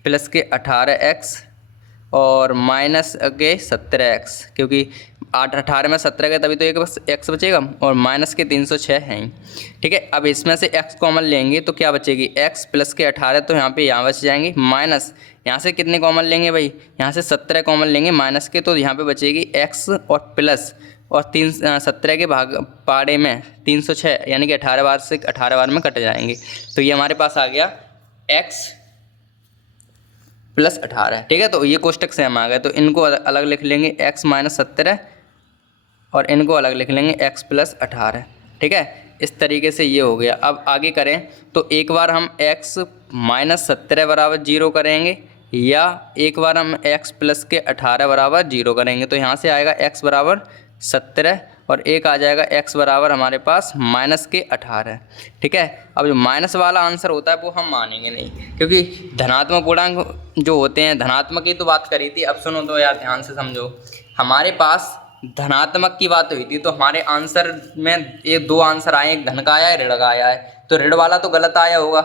प्लस के 18x और माइनस के 17x, क्योंकि 18 में 17 गए तभी तो एक बस x बचेगा, और माइनस के 306 हैं। ठीक है, अब इसमें से x कॉमन लेंगे तो क्या बचेगी, x प्लस के 18 तो यहाँ बच जाएंगे, माइनस यहाँ से कितने कॉमन लेंगे भाई, यहाँ से 17 कॉमन लेंगे माइनस के, तो यहाँ पे बचेगी x और प्लस और 17 के भाग पाड़े में 306, यानी कि 18 बार से 18 बार में कट जाएंगे। तो ये हमारे पास आ गया x प्लस 18। ठीक है, तो ये कोष्टक से हम आ गए। तो इनको अलग लिख लेंगे x माइनस 17 और इनको अलग लिख लेंगे x प्लस 18। ठीक है, इस तरीके से ये हो गया। अब आगे करें तो एक बार हम x माइनस 17 बराबर 0 करेंगे या एक बार हम x प्लस के 18 बराबर 0 करेंगे। तो यहाँ से आएगा x बराबर 17 और एक आ जाएगा x बराबर हमारे पास माइनस के 18। ठीक है, अब जो माइनस वाला आंसर होता है वो हम मानेंगे नहीं, क्योंकि धनात्मक पूर्णांक जो होते हैं, धनात्मक की तो बात करी थी। अब सुनो तो यार ध्यान से समझो, हमारे पास धनात्मक की बात हुई थी तो हमारे आंसर में ये दो आंसर आए, एक धन का आया है, ऋण का आया है। तो ऋण वाला तो गलत आया होगा।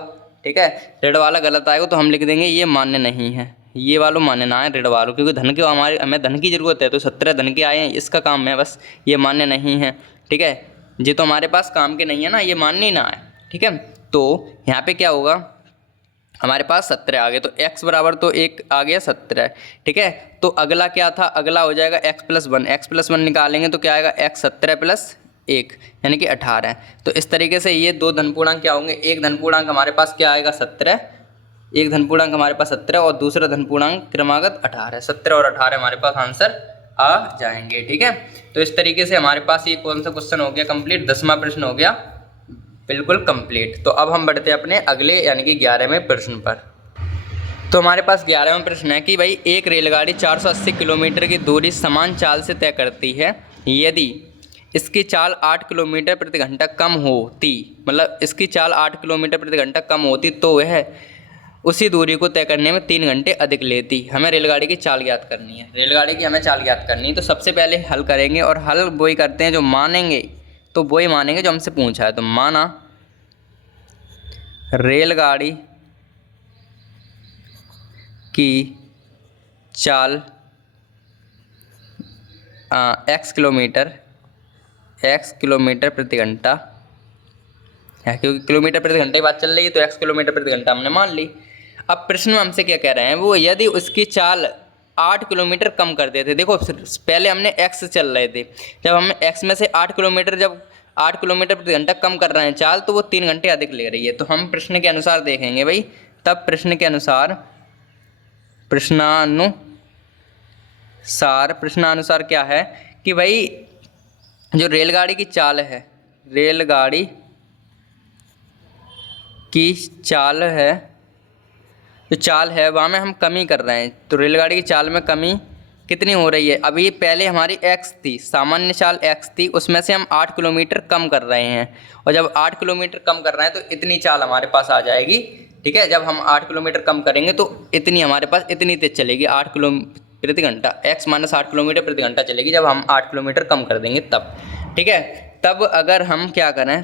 ठीक है, ऋण वाला गलत आएगा तो हम लिख देंगे ये मान्य नहीं है, ये वालों मान्य ना है ऋण वालों, क्योंकि धन के हमें धन की ज़रूरत है। तो 17 धन के आए हैं, इसका काम है, बस ये मान्य नहीं है। ठीक है, ये तो हमारे पास काम के नहीं है ना, ये मान्य ही ना है। ठीक है, तो यहाँ पे क्या होगा, हमारे पास 17 आ गए तो x बराबर तो एक आ गया 17। ठीक है, तो अगला क्या था, अगला हो जाएगा x प्लस 1। x प्लस 1 निकालेंगे तो क्या आएगा, x 17 प्लस 1 यानी कि 18। तो इस तरीके से ये दो धन पूर्णांक क्या होंगे, एक धन पूर्णांक हमारे पास क्या आएगा 17, एक धन पूर्णांक हमारे पास 17 और दूसरा धन पूर्णांक क्रमागत 18। 17 और 18 हमारे पास आंसर आ जाएंगे। ठीक है, तो इस तरीके से हमारे पास ये कौन सा क्वेश्चन हो गया कंप्लीट, 10वां प्रश्न हो गया बिल्कुल कंप्लीट। तो अब हम बढ़ते हैं अपने अगले यानी कि 11वें प्रश्न पर। तो हमारे पास 11वां प्रश्न है कि भाई एक रेलगाड़ी 480 किलोमीटर की दूरी समान चाल से तय करती है। यदि इसकी चाल 8 किलोमीटर प्रति घंटा कम होती, मतलब इसकी चाल 8 किलोमीटर प्रति घंटा कम होती तो वह उसी दूरी को तय करने में 3 घंटे अधिक लेती। हमें रेलगाड़ी की चाल ज्ञात करनी है, रेलगाड़ी की हमें चाल ज्ञात करनी है। तो सबसे पहले हल करेंगे और हल वही करते हैं जो मानेंगे, तो वही मानेंगे जो हमसे पूछा है। तो माना रेलगाड़ी की चाल x किलोमीटर प्रति घंटा है, क्योंकि किलोमीटर प्रति घंटे की बात चल रही है तो x किलोमीटर प्रति घंटा हमने मान ली। अब प्रश्न में हमसे क्या कह रहे हैं, वो यदि उसकी चाल 8 किलोमीटर कम कर देते। देखो पहले हमने x चल रहे थे, जब हम x में से 8 किलोमीटर जब 8 किलोमीटर प्रति घंटा कम कर रहे हैं चाल, तो वो 3 घंटे अधिक ले रही है। तो हम प्रश्न के अनुसार देखेंगे भाई, तब प्रश्न के अनुसार प्रश्नानुसार क्या है कि भाई जो रेलगाड़ी की चाल है, रेलगाड़ी की चाल है, जो चाल है वहाँ में हम कमी कर रहे हैं। तो रेलगाड़ी की चाल में कमी कितनी हो रही है। अब ये पहले हमारी x थी, सामान्य चाल x थी, उसमें से हम 8 किलोमीटर कम कर रहे हैं, और जब 8 किलोमीटर कम कर रहे हैं तो इतनी चाल हमारे पास आ जाएगी। ठीक है, जब हम 8 किलोमीटर कम करेंगे तो इतनी हमारे पास इतनी तेज चलेगी, 8 किलो प्रति घंटा, x माइनस 8 किलोमीटर प्रति घंटा चलेगी जब हम 8 किलोमीटर कम कर देंगे तब। ठीक है, तब अगर हम क्या करें,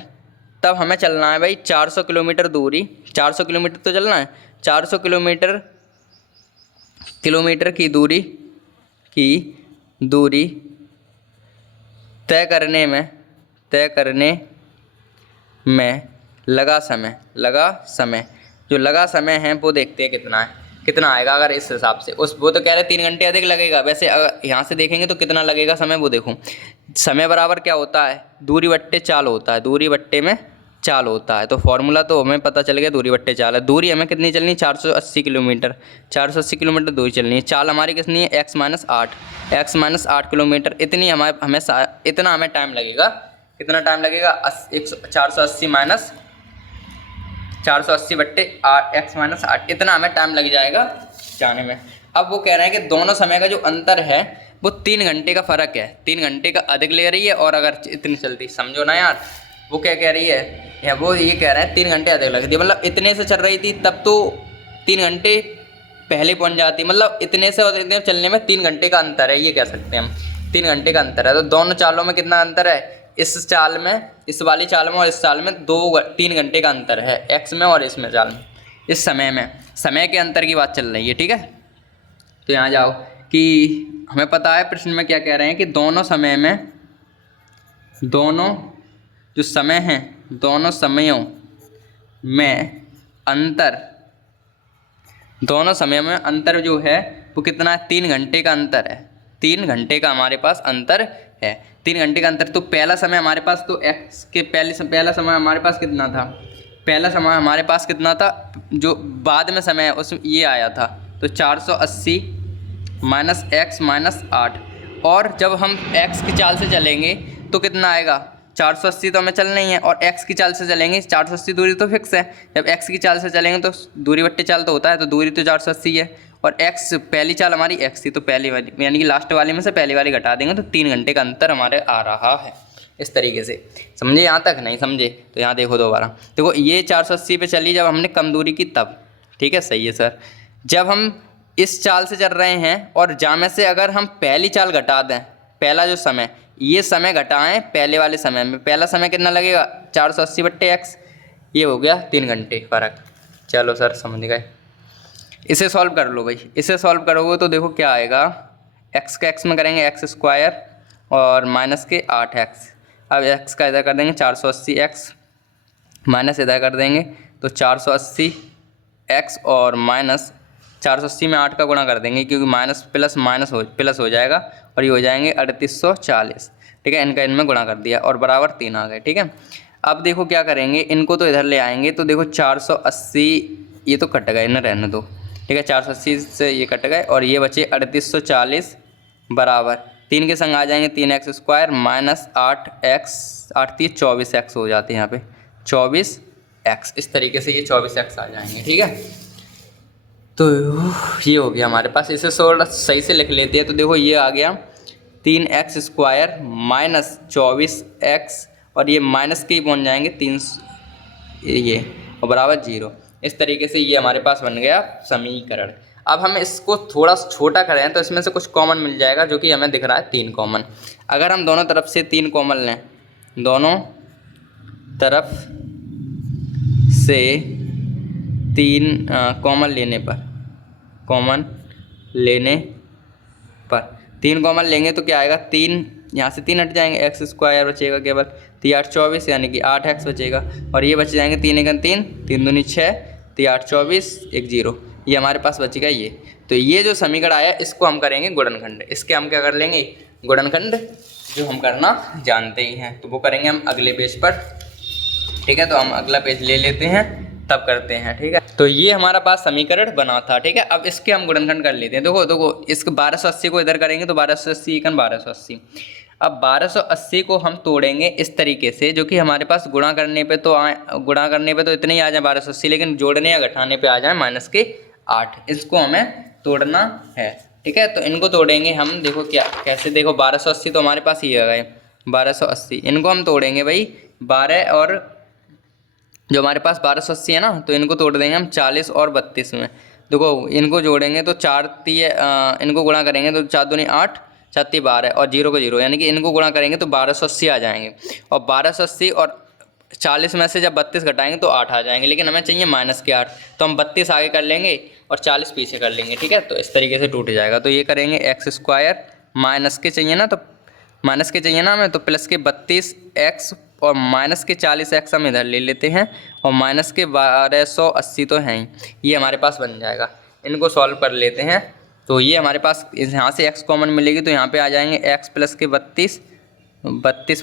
तब हमें चलना है भाई 400 किलोमीटर दूरी, 400 किलोमीटर तो चलना है, 400 किलोमीटर की दूरी तय करने में लगा समय जो लगा समय है वो देखते हैं कितना आएगा। अगर इस हिसाब से वो तो कह रहे 3 घंटे अधिक लगेगा, वैसे अगर यहाँ से देखेंगे तो कितना लगेगा समय वो देखो। समय बराबर क्या होता है, दूरी बट्टे चाल होता है, दूरी बट्टे में चाल होता है। तो फॉर्मूला तो हमें पता चल गया, दूरी बट्टे चाल है। दूरी हमें कितनी चलनी है, 480 किलोमीटर, 480 किलोमीटर दूरी चलनी है। चाल हमारी कितनी है, x माइनस 8 किलोमीटर। इतनी इतना हमें टाइम लगेगा। कितना टाइम लगेगा, 480 माइनस 480 बट्टे x माइनस 8, इतना हमें टाइम लग जाएगा जाने में। अब वो कह रहे हैं कि दोनों समय का जो अंतर है वो 3 घंटे का फ़र्क है, 3 घंटे का अधिक ले रही है। और अगर इतनी चलती, समझो ना यार, वो क्या कह रही है, वो ये कह रहे हैं 3 घंटे अधिक लगती है, मतलब इतने से चल रही थी तब तो 3 घंटे पहले पहुंच जाती, मतलब इतने से और इतने चलने में 3 घंटे का अंतर है, ये कह सकते हैं हम, 3 घंटे का अंतर है। तो दोनों चालों में कितना अंतर है, इस चाल में, इस वाली चाल में और इस चाल में 3 घंटे का अंतर है, एक्स में और इसमें चाल में, इस समय में, समय के अंतर की बात चल रही है। ठीक है, तो यहाँ जाओ कि हमें पता है प्रश्न में क्या कह रहे हैं कि दोनों जो समय हैं, दोनों समयों में अंतर जो है वो कितना है, 3 घंटे का अंतर है, 3 घंटे का हमारे पास अंतर है, 3 घंटे का अंतर। तो पहला समय हमारे पास तो x के पहला समय हमारे पास कितना था, पहला समय हमारे पास कितना था, जो बाद में समय है उस ये आया था, तो 480 माइनस x माइनस 8। और जब हम x की चाल से चलेंगे तो कितना आएगा, 480 तो हमें चलना ही है, और x की चाल से चलेंगे, 480 दूरी तो फिक्स है, जब x की चाल से चलेंगे तो दूरी बट्टे चाल तो होता है, तो दूरी तो 480 है, और x पहली चाल हमारी x थी, तो पहली वाली यानी कि लास्ट वाली में से पहली वाली घटा देंगे तो 3 घंटे का अंतर हमारे आ रहा है। इस तरीके से समझे, यहाँ तक नहीं समझे तो यहाँ देखो दोबारा, देखो ये 480 पे चली जब हमने कम दूरी की तब। ठीक है, सही है सर। जब हम इस चाल से चल रहे हैं और जामे से अगर हम पहली चाल घटा दें, पहला जो समय, ये समय घटाएं पहले वाले समय में, पहला समय कितना लगेगा, 480 बट्टे x, ये हो गया 3 घंटे फ़र्क। चलो सर समझ गए, इसे सॉल्व कर लो भाई, इसे सॉल्व करोगे तो देखो क्या आएगा, x का x में करेंगे x स्क्वायर और माइनस के 8x। अब x का इधर कर देंगे 480x, माइनस इधर कर देंगे तो 480x और माइनस 480 में 8 का गुणा कर देंगे, क्योंकि माइनस प्लस हो जाएगा, और ये हो जाएंगे 3840। ठीक है, इनका इनमें गुणा कर दिया और बराबर 3 आ गए। ठीक है, अब देखो क्या करेंगे, इनको तो इधर ले आएंगे, तो देखो 480 ये तो कट गए ना, रहने दो। ठीक है, 480 से ये कट गए और ये बचे 3840 बराबर 3 के संग आ जाएंगे 3x square minus 8x, 8 3 24x हो जाते हैं यहाँ पे 24x। इस तरीके से ये 24x आ जाएंगे। ठीक है, तो ये हो गया हमारे पास, इसे थोड़ा सही से लिख लेते हैं। तो देखो ये आ गया 3x स्क्वायर माइनस 24x, और ये माइनस के ही पहुँच जाएंगे 3 ये और बराबर 0। इस तरीके से ये हमारे पास बन गया समीकरण। अब हम इसको थोड़ा छोटा करें तो इसमें से कुछ कॉमन मिल जाएगा, जो कि हमें दिख रहा है 3 कॉमन। अगर हम दोनों तरफ से 3 कॉमन लें, दोनों तरफ से 3 कॉमन लेंगे तो क्या आएगा, 3 यहाँ से 3 हट जाएंगे, एक्स स्क्वायर बचेगा केवल, 3 8 24 यानी कि 8x बचेगा, और ये बच जाएंगे 3 1 3 3 दूनी 6, 3 8 24 1 0, ये हमारे पास बचेगा ये। तो ये जो समीकरण आया इसको हम करेंगे गुणनखंड। इसके हम क्या कर लेंगे, गुणनखंड जो हम करना जानते ही हैं, तो वो करेंगे हम अगले पेज पर। ठीक है, तो हम अगला पेज ले लेते हैं तब करते हैं। ठीक है, तो ये हमारा पास समीकरण बना था। ठीक है, अब इसके हम गुणनखंड कर लेते हैं। देखो इसके 1280 को इधर करेंगे तो 1280 एकन 1280। अब 1280 को हम तोड़ेंगे इस तरीके से, जो कि हमारे पास गुणा करने पे तो इतने ही आ जाए 1280, लेकिन जोड़ने या घटाने पे आ जाए -8। इसको हमें तोड़ना है। ठीक है। तो इनको तोड़ेंगे हम, देखो क्या कैसे, देखो 1280 तो हमारे पास ही आ गए, 1280 इनको हम तोड़ेंगे भाई 12 और जो हमारे पास 1280 है ना, तो इनको तोड़ देंगे हम 40 और 32 में। देखो इनको जोड़ेंगे तो इनको गुणा करेंगे तो 4 दूनी 8, 4 12 और 0 को 0, यानी कि इनको गुणा करेंगे तो 1280 आ जाएंगे। और 1280 और 40 में से जब 32 घटाएंगे तो 8 आ जाएंगे, लेकिन हमें चाहिए -8, तो हम 32 आगे कर लेंगे और 40 पीछे कर लेंगे। ठीक है, तो इस तरीके से टूट जाएगा। तो ये करेंगे x² माइनस के चाहिए ना, तो माइनस के चाहिए ना हमें, तो प्लस के 32x और माइनस के 40x हम इधर ले लेते हैं, और माइनस के 1280 तो हैं ही, ये हमारे पास बन जाएगा। इनको सॉल्व कर लेते हैं। तो ये हमारे पास यहाँ से x कॉमन मिलेगी, तो यहाँ पे आ जाएंगे x प्लस के 32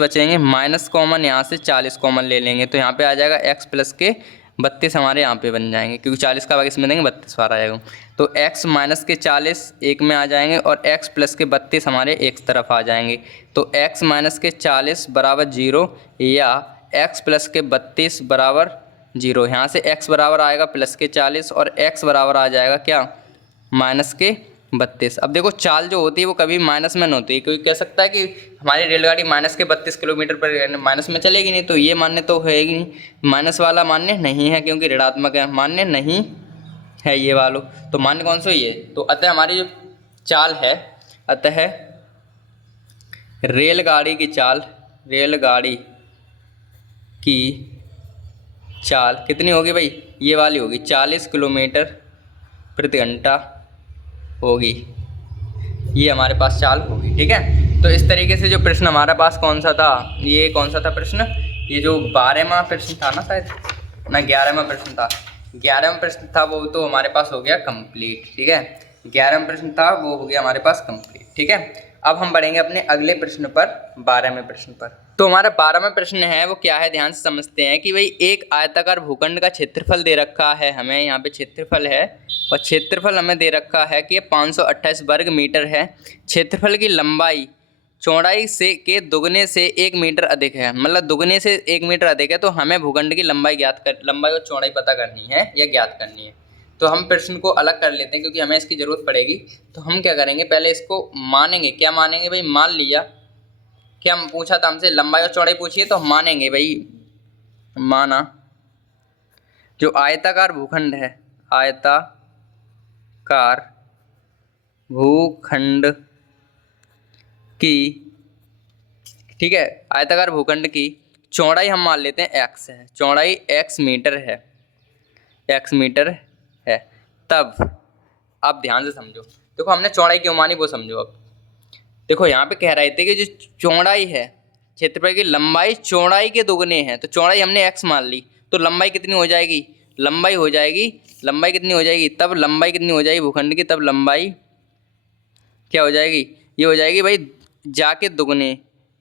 बचेंगे, माइनस कॉमन यहाँ से 40 कॉमन ले लेंगे, तो यहाँ पे आ जाएगा x प्लस के 32 हमारे यहाँ पे बन जाएंगे, क्योंकि 40 का भाग इसमें देंगे 32 बार आ जाएगा। तो x माइनस के 40 एक में आ जाएंगे और x प्लस के 32 हमारे एक तरफ आ जाएंगे। तो x माइनस के 40 बराबर 0 या x प्लस के 32 बराबर 0। यहाँ से x बराबर आएगा प्लस के 40 और x बराबर आ जाएगा क्या, माइनस के 32। अब देखो चाल जो होती है वो कभी माइनस में नहीं होती है, क्योंकि कह सकता है कि हमारी रेलगाड़ी माइनस के 32 किलोमीटर पर माइनस में चलेगी नहीं, तो ये मान्य तो होएगी नहीं, माइनस वाला मान्य नहीं है क्योंकि ऋणात्मक है, मान्य नहीं है ये वालों। तो मान्य कौन सा ये, तो अतः हमारी जो चाल है, अतः रेलगाड़ी की चाल कितनी होगी भाई, ये वाली होगी 40 किलोमीटर प्रति घंटा होगी, ये हमारे पास चाल होगी। ठीक है, तो इस तरीके से जो प्रश्न हमारे पास कौन सा था, ये कौन सा था प्रश्न, ये जो 12वां प्रश्न था ना, शायद ना 11वां प्रश्न था, 11वां प्रश्न था वो तो हमारे पास हो गया कंप्लीट। ठीक है, 11वां प्रश्न था वो हो गया हमारे पास कंप्लीट। ठीक है, अब हम बढ़ेंगे अपने अगले प्रश्न पर, 12वें प्रश्न पर। तो हमारा 12वां प्रश्न है वो क्या है, ध्यान से समझते हैं कि भाई एक आयताकार भूखंड का क्षेत्रफल दे रखा है हमें, यहाँ पे क्षेत्रफल है और क्षेत्रफल हमें दे रखा है कि 528 वर्ग मीटर है। क्षेत्रफल की लंबाई चौड़ाई से के दुगने से 1 मीटर अधिक है, मतलब दुगने से 1 मीटर अधिक है, तो हमें भूखंड की लंबाई और चौड़ाई पता करनी है या ज्ञात करनी है। तो हम प्रश्न को अलग कर लेते हैं क्योंकि हमें इसकी ज़रूरत पड़ेगी। तो हम क्या करेंगे, पहले इसको मानेंगे। क्या मानेंगे भाई, मान लिया क्या पूछा था हमसे, लंबाई और चौड़ाई पूछी है, तो हम मानेंगे भाई, माना जो आयताकार भूखंड है, आयताकार भूखंड की, ठीक है, आयताकार भूखंड की चौड़ाई हम मान लेते हैं x है, चौड़ाई x मीटर है, x मीटर है। तब आप ध्यान से समझो, देखो हमने चौड़ाई क्यों मानी वो समझो। अब देखो यहाँ पे कह रहे थे कि जो चौड़ाई है, क्षेत्रफल की लंबाई चौड़ाई के दुगने हैं, तो चौड़ाई हमने x मान ली, तो लंबाई कितनी हो जाएगी, लंबाई कितनी हो जाएगी, तब लंबाई कितनी हो जाएगी भूखंड की, तब लंबाई क्या हो जाएगी, ये हो जाएगी भाई जाके दुगने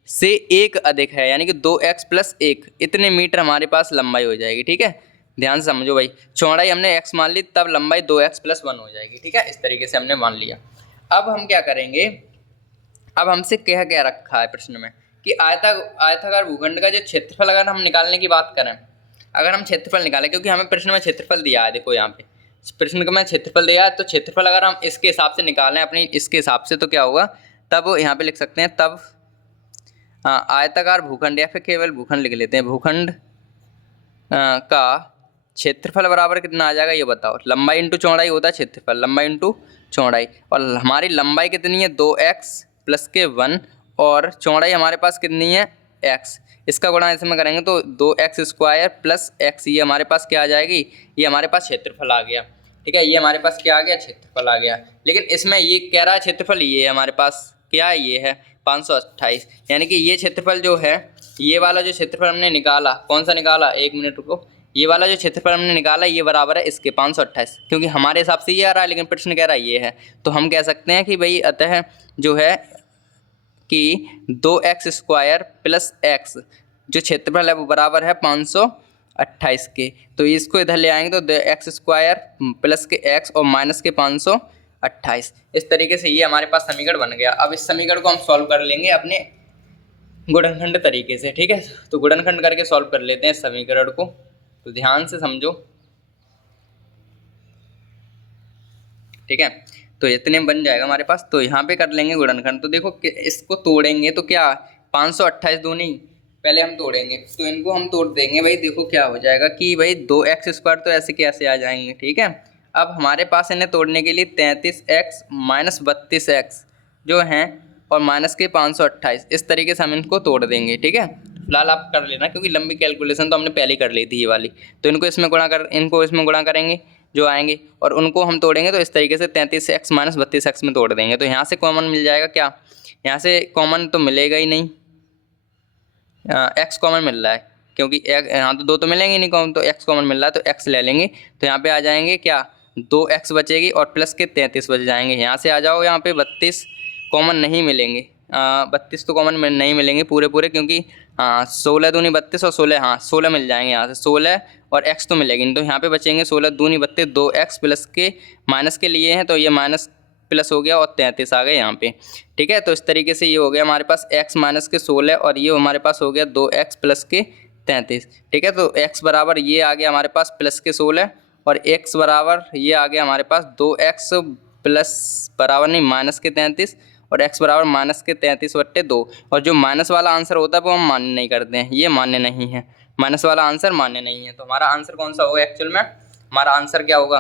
से 1 अधिक है, यानी कि 2x + 1 इतने मीटर हमारे पास लंबाई हो जाएगी। ठीक है, ध्यान से समझो भाई, चौड़ाई हमने x मान ली, तब लंबाई 2x + 1 हो जाएगी। ठीक है, इस तरीके से हमने मान लिया। अब हम क्या करेंगे, अब हमसे क्या रखा है प्रश्न में कि आयताकार भूखंड का जो क्षेत्रफल अगर हम निकालने की बात करें, अगर हम क्षेत्रफल निकालें, क्योंकि हमें प्रश्न में क्षेत्रफल दिया है, देखो यहाँ पे प्रश्न में क्षेत्रफल दिया है, तो क्षेत्रफल अगर हम इसके हिसाब से निकालें अपनी इसके हिसाब से, तो क्या होगा, तब यहाँ पे लिख सकते हैं, तब आयताकार भूखंड या फिर केवल भूखंड लिख लेते हैं, भूखंड का क्षेत्रफल बराबर कितना आ जाएगा ये बताओ। लंबाई इंटू चौड़ाई होता है क्षेत्रफल, लंबाई इंटू चौड़ाई, और हमारी लंबाई कितनी है 2x + 1 और चौड़ाई हमारे पास कितनी है x, इसका गुणा इसमें करेंगे तो 2x² + x, ये हमारे पास क्या आ जाएगी, ये हमारे पास क्षेत्रफल आ गया। ठीक है, ये हमारे पास क्या आ गया, क्षेत्रफल आ गया। लेकिन इसमें ये कह रहा है क्षेत्रफल ये है हमारे पास, क्या ये है 528, यानी कि ये क्षेत्रफल जो है, ये वाला जो क्षेत्रफल हमने निकाला, कौन सा निकाला, 1 मिनट रुको, ये वाला जो क्षेत्रफल हमने निकाला ये बराबर है इसके 528, क्योंकि हमारे हिसाब से ये आ रहा है लेकिन प्रश्न कह रहा है ये है, तो हम कह सकते हैं कि भाई अतः जो है कि 2x² + x जो क्षेत्रफल है वो बराबर है 528 के। तो इसको इधर ले आएंगे तो x² + के x और माइनस के 528, इस तरीके से ये हमारे पास समीकरण बन गया। अब इस समीकरण को हम सॉल्व कर लेंगे अपने गुणनखंड तरीके से। ठीक है, तो गुणनखंड करके सॉल्व कर लेते हैं समीकरण को, तो ध्यान से समझो। ठीक है, तो इतने में बन जाएगा हमारे पास। तो यहाँ पे कर लेंगे गुणनखंड। तो देखो इसको तोड़ेंगे तो क्या 528 दूनी, पहले हम तोड़ेंगे तो इनको हम तोड़ देंगे भाई। देखो क्या हो जाएगा कि भाई 2x² तो ऐसे कैसे आ जाएंगे, ठीक है। अब हमारे पास इन्हें तोड़ने के लिए 33x माइनस 32x जो हैं और माइनस के 528, इस तरीके से हम इनको तोड़ देंगे, ठीक है। फिलहाल आप कर लेना क्योंकि लंबी कैलकुलेशन तो हमने पहले कर ली थी ये वाली। तो इनको इसमें गुणा करेंगे जो आएंगे, और उनको हम तोड़ेंगे तो इस तरीके से 33x माइनस 32x में तोड़ देंगे। तो यहाँ से कॉमन मिल जाएगा क्या, यहाँ से कॉमन तो मिलेगा ही नहीं, x कॉमन मिल रहा है क्योंकि यहाँ तो 2 तो मिलेंगे नहीं कॉमन, तो x कॉमन मिल रहा है तो x ले लेंगे। तो यहाँ पे आ जाएंगे क्या 2x बचेगी और प्लस के 33 बच जाएंगे। यहाँ से आ जाओ, यहाँ पे 32 कॉमन नहीं मिलेंगे, 32 तो कॉमन नहीं मिलेंगे पूरे क्योंकि 16 दूनी 32 और 16, 16 मिल जाएंगे यहाँ से, 16 और x तो मिलेगी नहीं। तो यहाँ पे बचेंगे 16 दूनी 32, 2x प्लस के माइनस के लिए हैं तो ये माइनस प्लस हो गया और 33 आ गए यहाँ पे, ठीक है। तो इस तरीके से ये हो गया हमारे पास x माइनस के 16 और ये हमारे पास हो गया 2x प्लस के 33, ठीक है। तो x बराबर ये आ गया हमारे पास प्लस के 16 और x बराबर ये आ गया हमारे पास 2x प्लस बराबर नहीं माइनस के 33 और x बराबर माइनस के 33/2। और जो माइनस वाला आंसर होता है वो हम मान्य नहीं करते हैं, ये मान्य नहीं है, माइनस वाला आंसर मान्य नहीं है। तो हमारा आंसर कौन सा होगा एक्चुअल में, हमारा आंसर क्या होगा,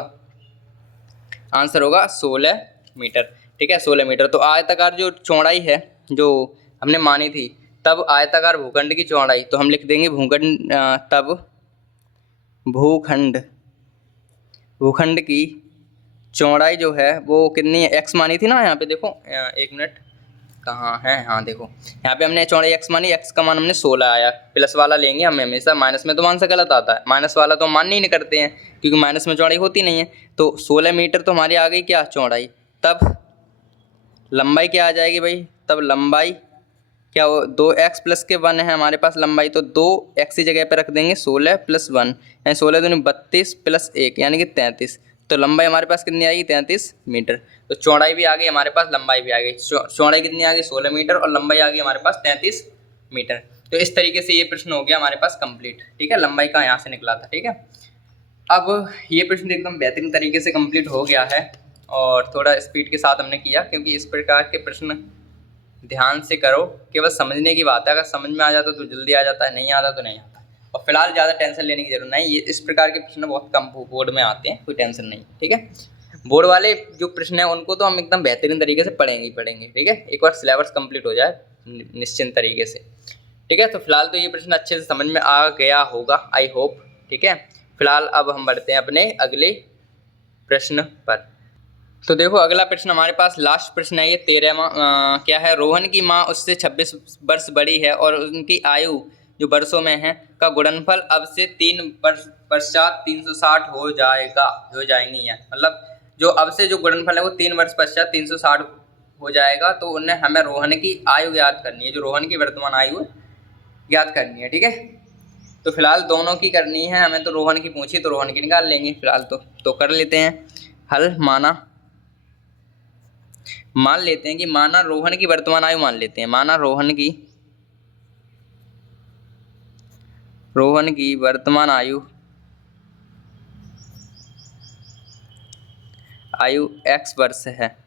आंसर होगा 16 मीटर, ठीक है 16 मीटर। तो आयताकार जो चौड़ाई है जो हमने मानी थी, तब आयताकार भूखंड की चौड़ाई, तो हम लिख देंगे भूखंड की चौड़ाई जो है वो कितनी है, x मानी थी ना। यहाँ पे देखो 1 मिनट कहाँ है, हाँ देखो यहाँ पे हमने चौड़ाई x मानी, x का मान हमने 16 आया, प्लस वाला लेंगे हम हमेशा, माइनस में तो मान से गलत आता है, माइनस वाला तो हम मान ही नहीं करते हैं क्योंकि माइनस में चौड़ाई होती नहीं है। तो 16 मीटर तो हमारी आ गई क्या चौड़ाई। तब लंबाई क्या आ जाएगी भाई, तब लंबाई क्या हो 2x प्लस के 1 है हमारे पास लंबाई, तो 2x की जगह पे रख देंगे 16 प्लस 1 यानी 16 दूनी 32 प्लस 1 यानी कि 33। तो लंबाई हमारे पास कितनी आएगी 33 मीटर। तो चौड़ाई भी आ गई हमारे पास, लंबाई भी आ गई, चौड़ाई कितनी आ गई 16 मीटर और लंबाई आ गई हमारे पास 33 मीटर। तो इस तरीके से ये प्रश्न हो गया हमारे पास कंप्लीट, ठीक है। लंबाई का यहाँ से निकला था, ठीक है। अब ये प्रश्न एकदम बेहतरीन तरीके से कंप्लीट हो गया है और थोड़ा स्पीड के साथ हमने किया क्योंकि इस प्रकार के प्रश्न ध्यान से करो, केवल समझने की बात है, अगर समझ में आ जाता तो जल्दी आ जाता है, नहीं आता तो नहीं आता। और फिलहाल ज़्यादा टेंशन लेने की जरूरत नहीं, ये इस प्रकार के प्रश्न बहुत कम बोर्ड में आते हैं, कोई टेंशन नहीं, ठीक है। बोर्ड वाले जो प्रश्न हैं उनको तो हम एकदम बेहतरीन तरीके से पढ़ेंगे ही पढ़ेंगे, ठीक है। एक बार सिलेबस कंप्लीट हो जाए निश्चिंत तरीके से, ठीक है। तो फिलहाल तो ये प्रश्न अच्छे से समझ में आ गया होगा, आई होप, ठीक है। फिलहाल अब हम बढ़ते हैं अपने अगले प्रश्न पर। तो देखो अगला प्रश्न हमारे पास लास्ट प्रश्न है, ये 13वां क्या है, रोहन की माँ उससे 26 वर्ष बड़ी है और उनकी आयु जो वर्षों में है का गुणनफल अब से 3 वर्ष पश्चात 360 हो जाएंगी है। मतलब जो अब से जो गुणनफल है वो 3 वर्ष पश्चात 360 हो जाएगा। तो उन्हें हमें रोहन की आयु याद करनी है, जो रोहन की वर्तमान आयु याद करनी है, ठीक है। तो फिलहाल दोनों की करनी है हमें, तो रोहन की पूछी तो रोहन की निकाल लेंगे फिलहाल। तो कर लेते हैं हल। मान लेते हैं कि माना रोहन की वर्तमान आयु मान लेते हैं, माना रोहन की वर्तमान आयु x वर्ष है,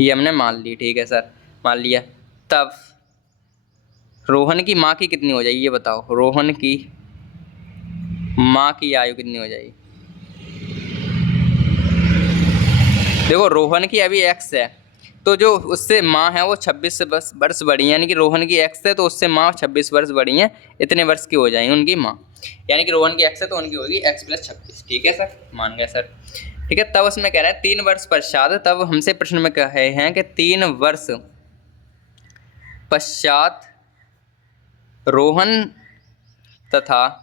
ये हमने मान ली, ठीक है सर मान लिया। तब रोहन की माँ की कितनी हो जाएगी ये बताओ, रोहन की माँ की आयु कितनी हो जाएगी। देखो रोहन की अभी x है तो जो उससे माँ है वो 26 वर्ष बड़ी है, यानी कि रोहन की x है तो उससे माँ 26 वर्ष बड़ी है, इतने वर्ष की हो जाएंगी उनकी माँ। यानी कि रोहन की x है तो उनकी होगी x + 26, ठीक है सर मान गए सर, ठीक है। तब उसमें कह रहा है 3 वर्ष पश्चात, तब हमसे प्रश्न में कहे हैं कि 3 वर्ष पश्चात रोहन तथा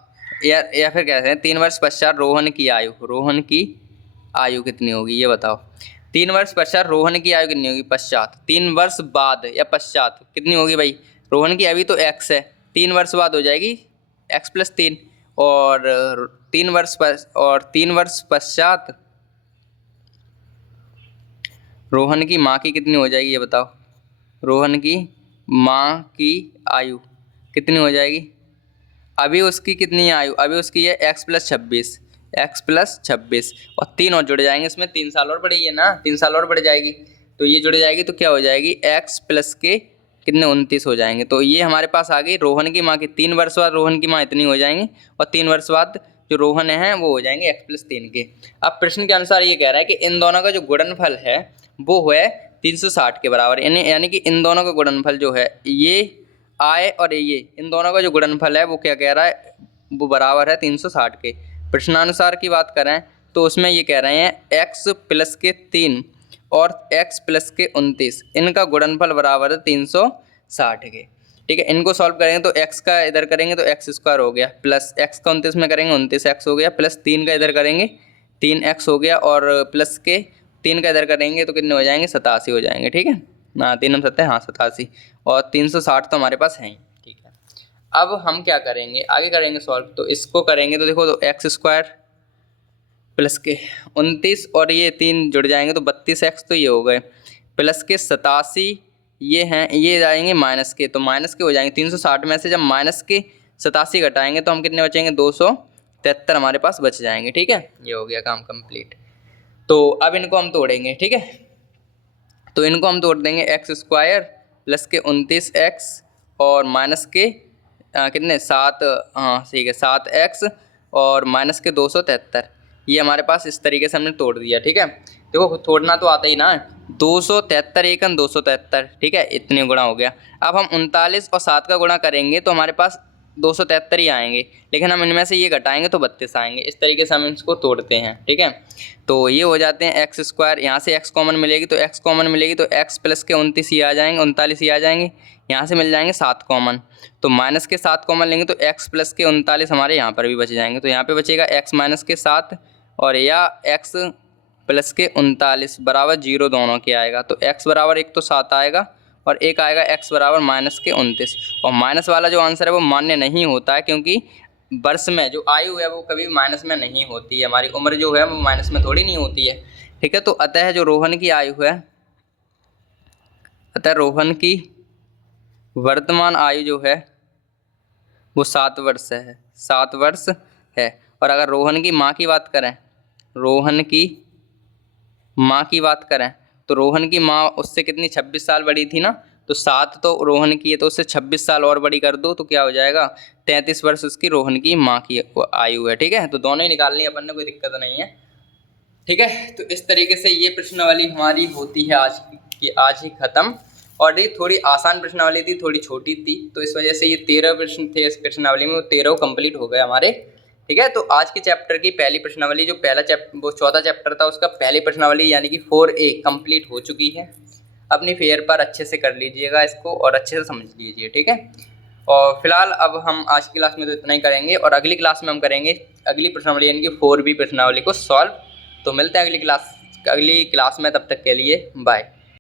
या फिर कहते हैं 3 वर्ष पश्चात रोहन की आयु कितनी होगी ये बताओ। 3 वर्ष पश्चात रोहन की आयु कितनी होगी, पश्चात 3 वर्ष बाद या पश्चात कितनी होगी भाई, रोहन की अभी तो x है, 3 वर्ष बाद हो जाएगी x + 3 और 3 वर्ष पश्चात रोहन की माँ की कितनी हो जाएगी ये बताओ। रोहन की माँ की आयु कितनी हो जाएगी, अभी उसकी कितनी आयु, अभी उसकी है x + 26 एक्स प्लस 26 और 3 और जुड़ जाएंगे इसमें, 3 साल और बढ़ी है ना, 3 साल और बढ़ जाएगी तो ये जुड़ जाएगी तो क्या हो जाएगी एक्स प्लस के कितने 29 हो जाएंगे। तो ये हमारे पास आ गई रोहन की माँ की, 3 वर्ष बाद रोहन की माँ इतनी हो जाएंगी और 3 वर्ष बाद जो रोहन है वो हो जाएंगे एक्स प्लस 3 के। अब प्रश्न के अनुसार ये कह रहा है कि इन दोनों का जो गुणनफल है वो है 360 के बराबर, यानी कि इन दोनों का गुणनफल जो है ये आय और ये इन दोनों का जो गुणनफल है वो क्या कह रहा है, वो बराबर है 360 के। प्रश्नानुसार की बात करें तो उसमें ये कह रहे हैं एक्स प्लस के 3 और x प्लस के 29 इनका गुणनफल बराबर है 360 के। ठीक है, इनको सॉल्व करेंगे तो x का इधर करेंगे तो एक्स स्क्वायर हो गया, प्लस x का 29 में करेंगे 29x हो गया, प्लस 3 का इधर करेंगे 3x हो गया, और प्लस के 3 का इधर करेंगे तो कितने हो जाएंगे 87 हो जाएंगे। ठीक है, हाँ 3 7 हाँ 87 और 360 तो हमारे पास है ही। ठीक है, अब हम क्या करेंगे आगे करेंगे सॉल्व, तो इसको करेंगे तो देखो तो एक्स स्क्वायर प्लस के 29 और ये 3 जुड़ जाएंगे तो 32x तो ये हो गए, प्लस के 87 ये हैं, ये जाएंगे माइनस के, तो माइनस के हो जाएंगे 360 में से जब माइनस के 87 घटाएंगे तो हम कितने बचेंगे 273 हमारे पास बच जाएंगे। ठीक है, ये हो गया काम कंप्लीट। तो अब इनको हम तोड़ेंगे। ठीक है, तो इनको हम तोड़ देंगे एक्स स्क्वायर प्लस के 29x और माइनस के कितने 7, हाँ ठीक है 7x और माइनस के 273, ये हमारे पास इस तरीके से हमने तोड़ दिया। ठीक है, देखो तोड़ना तो आता ही ना, 273 एकन 273, ठीक है इतने गुणा हो गया। अब हम 39 और 7 का गुणा करेंगे तो हमारे पास 273 ही आएंगे, लेकिन हम इनमें से ये घटाएंगे तो 32 आएंगे। इस तरीके से हम इसको तोड़ते हैं। ठीक है, तो ये हो जाते हैं एक्स स्क्वायर, यहाँ से एक्स कॉमन मिलेगी तो एक्स कॉमन मिलेगी तो एक्स प्लस के 29 ही आ जाएंगे, 39 ही आ जाएंगे, यहाँ से मिल जाएंगे 7 कॉमन, तो माइनस के 7 कॉमन लेंगे तो एक्स प्लस के 39 हमारे यहाँ पर भी बच जाएंगे, तो यहाँ पे बचेगा एक्स माइनस के 7 और या एक्स प्लस के 39 बराबर 0 दोनों के आएगा, तो x बराबर एक तो 7 आएगा और एक आएगा x बराबर माइनस के 29। और माइनस वाला जो आंसर है वो मान्य नहीं होता है, क्योंकि वर्ष में जो आयु है वो कभी माइनस में नहीं होती है, हमारी उम्र जो है वो माइनस में थोड़ी नहीं होती है। ठीक है, तो अतः जो रोहन की आयु है, अतः रोहन की वर्तमान आयु जो है वो 7 वर्ष है, 7 वर्ष है। और अगर रोहन की माँ की बात करें, रोहन की माँ की बात करें तो रोहन की माँ उससे कितनी 26 साल बड़ी थी ना, तो 7 तो रोहन की है तो उससे 26 साल और बड़ी कर दो तो क्या हो जाएगा 33 वर्ष उसकी रोहन की माँ की आयु है। ठीक है, तो दोनों ही निकालनी है अपन ने, कोई दिक्कत नहीं है। ठीक है, तो इस तरीके से ये प्रश्नावली हमारी होती है आज ही खत्म। और ये थोड़ी आसान प्रश्नावली थी, थोड़ी छोटी थी, तो इस वजह से ये 13 प्रश्न थे इस प्रश्नावली में, वो 13 कंप्लीट हो गए हमारे। ठीक है, तो आज के चैप्टर की पहली प्रश्नावली जो वो चौथा चैप्टर था उसका पहली प्रश्नावली यानी कि 4A कंप्लीट हो चुकी है। अपनी फेयर पर अच्छे से कर लीजिएगा इसको और अच्छे से समझ लीजिए। ठीक है, और फिलहाल अब हम आज की क्लास में तो इतना ही करेंगे और अगली क्लास में हम करेंगे अगली प्रश्नावली यानी कि 4B प्रश्नावली को सॉल्व। तो मिलते हैं अगली क्लास में, तब तक के लिए बाय।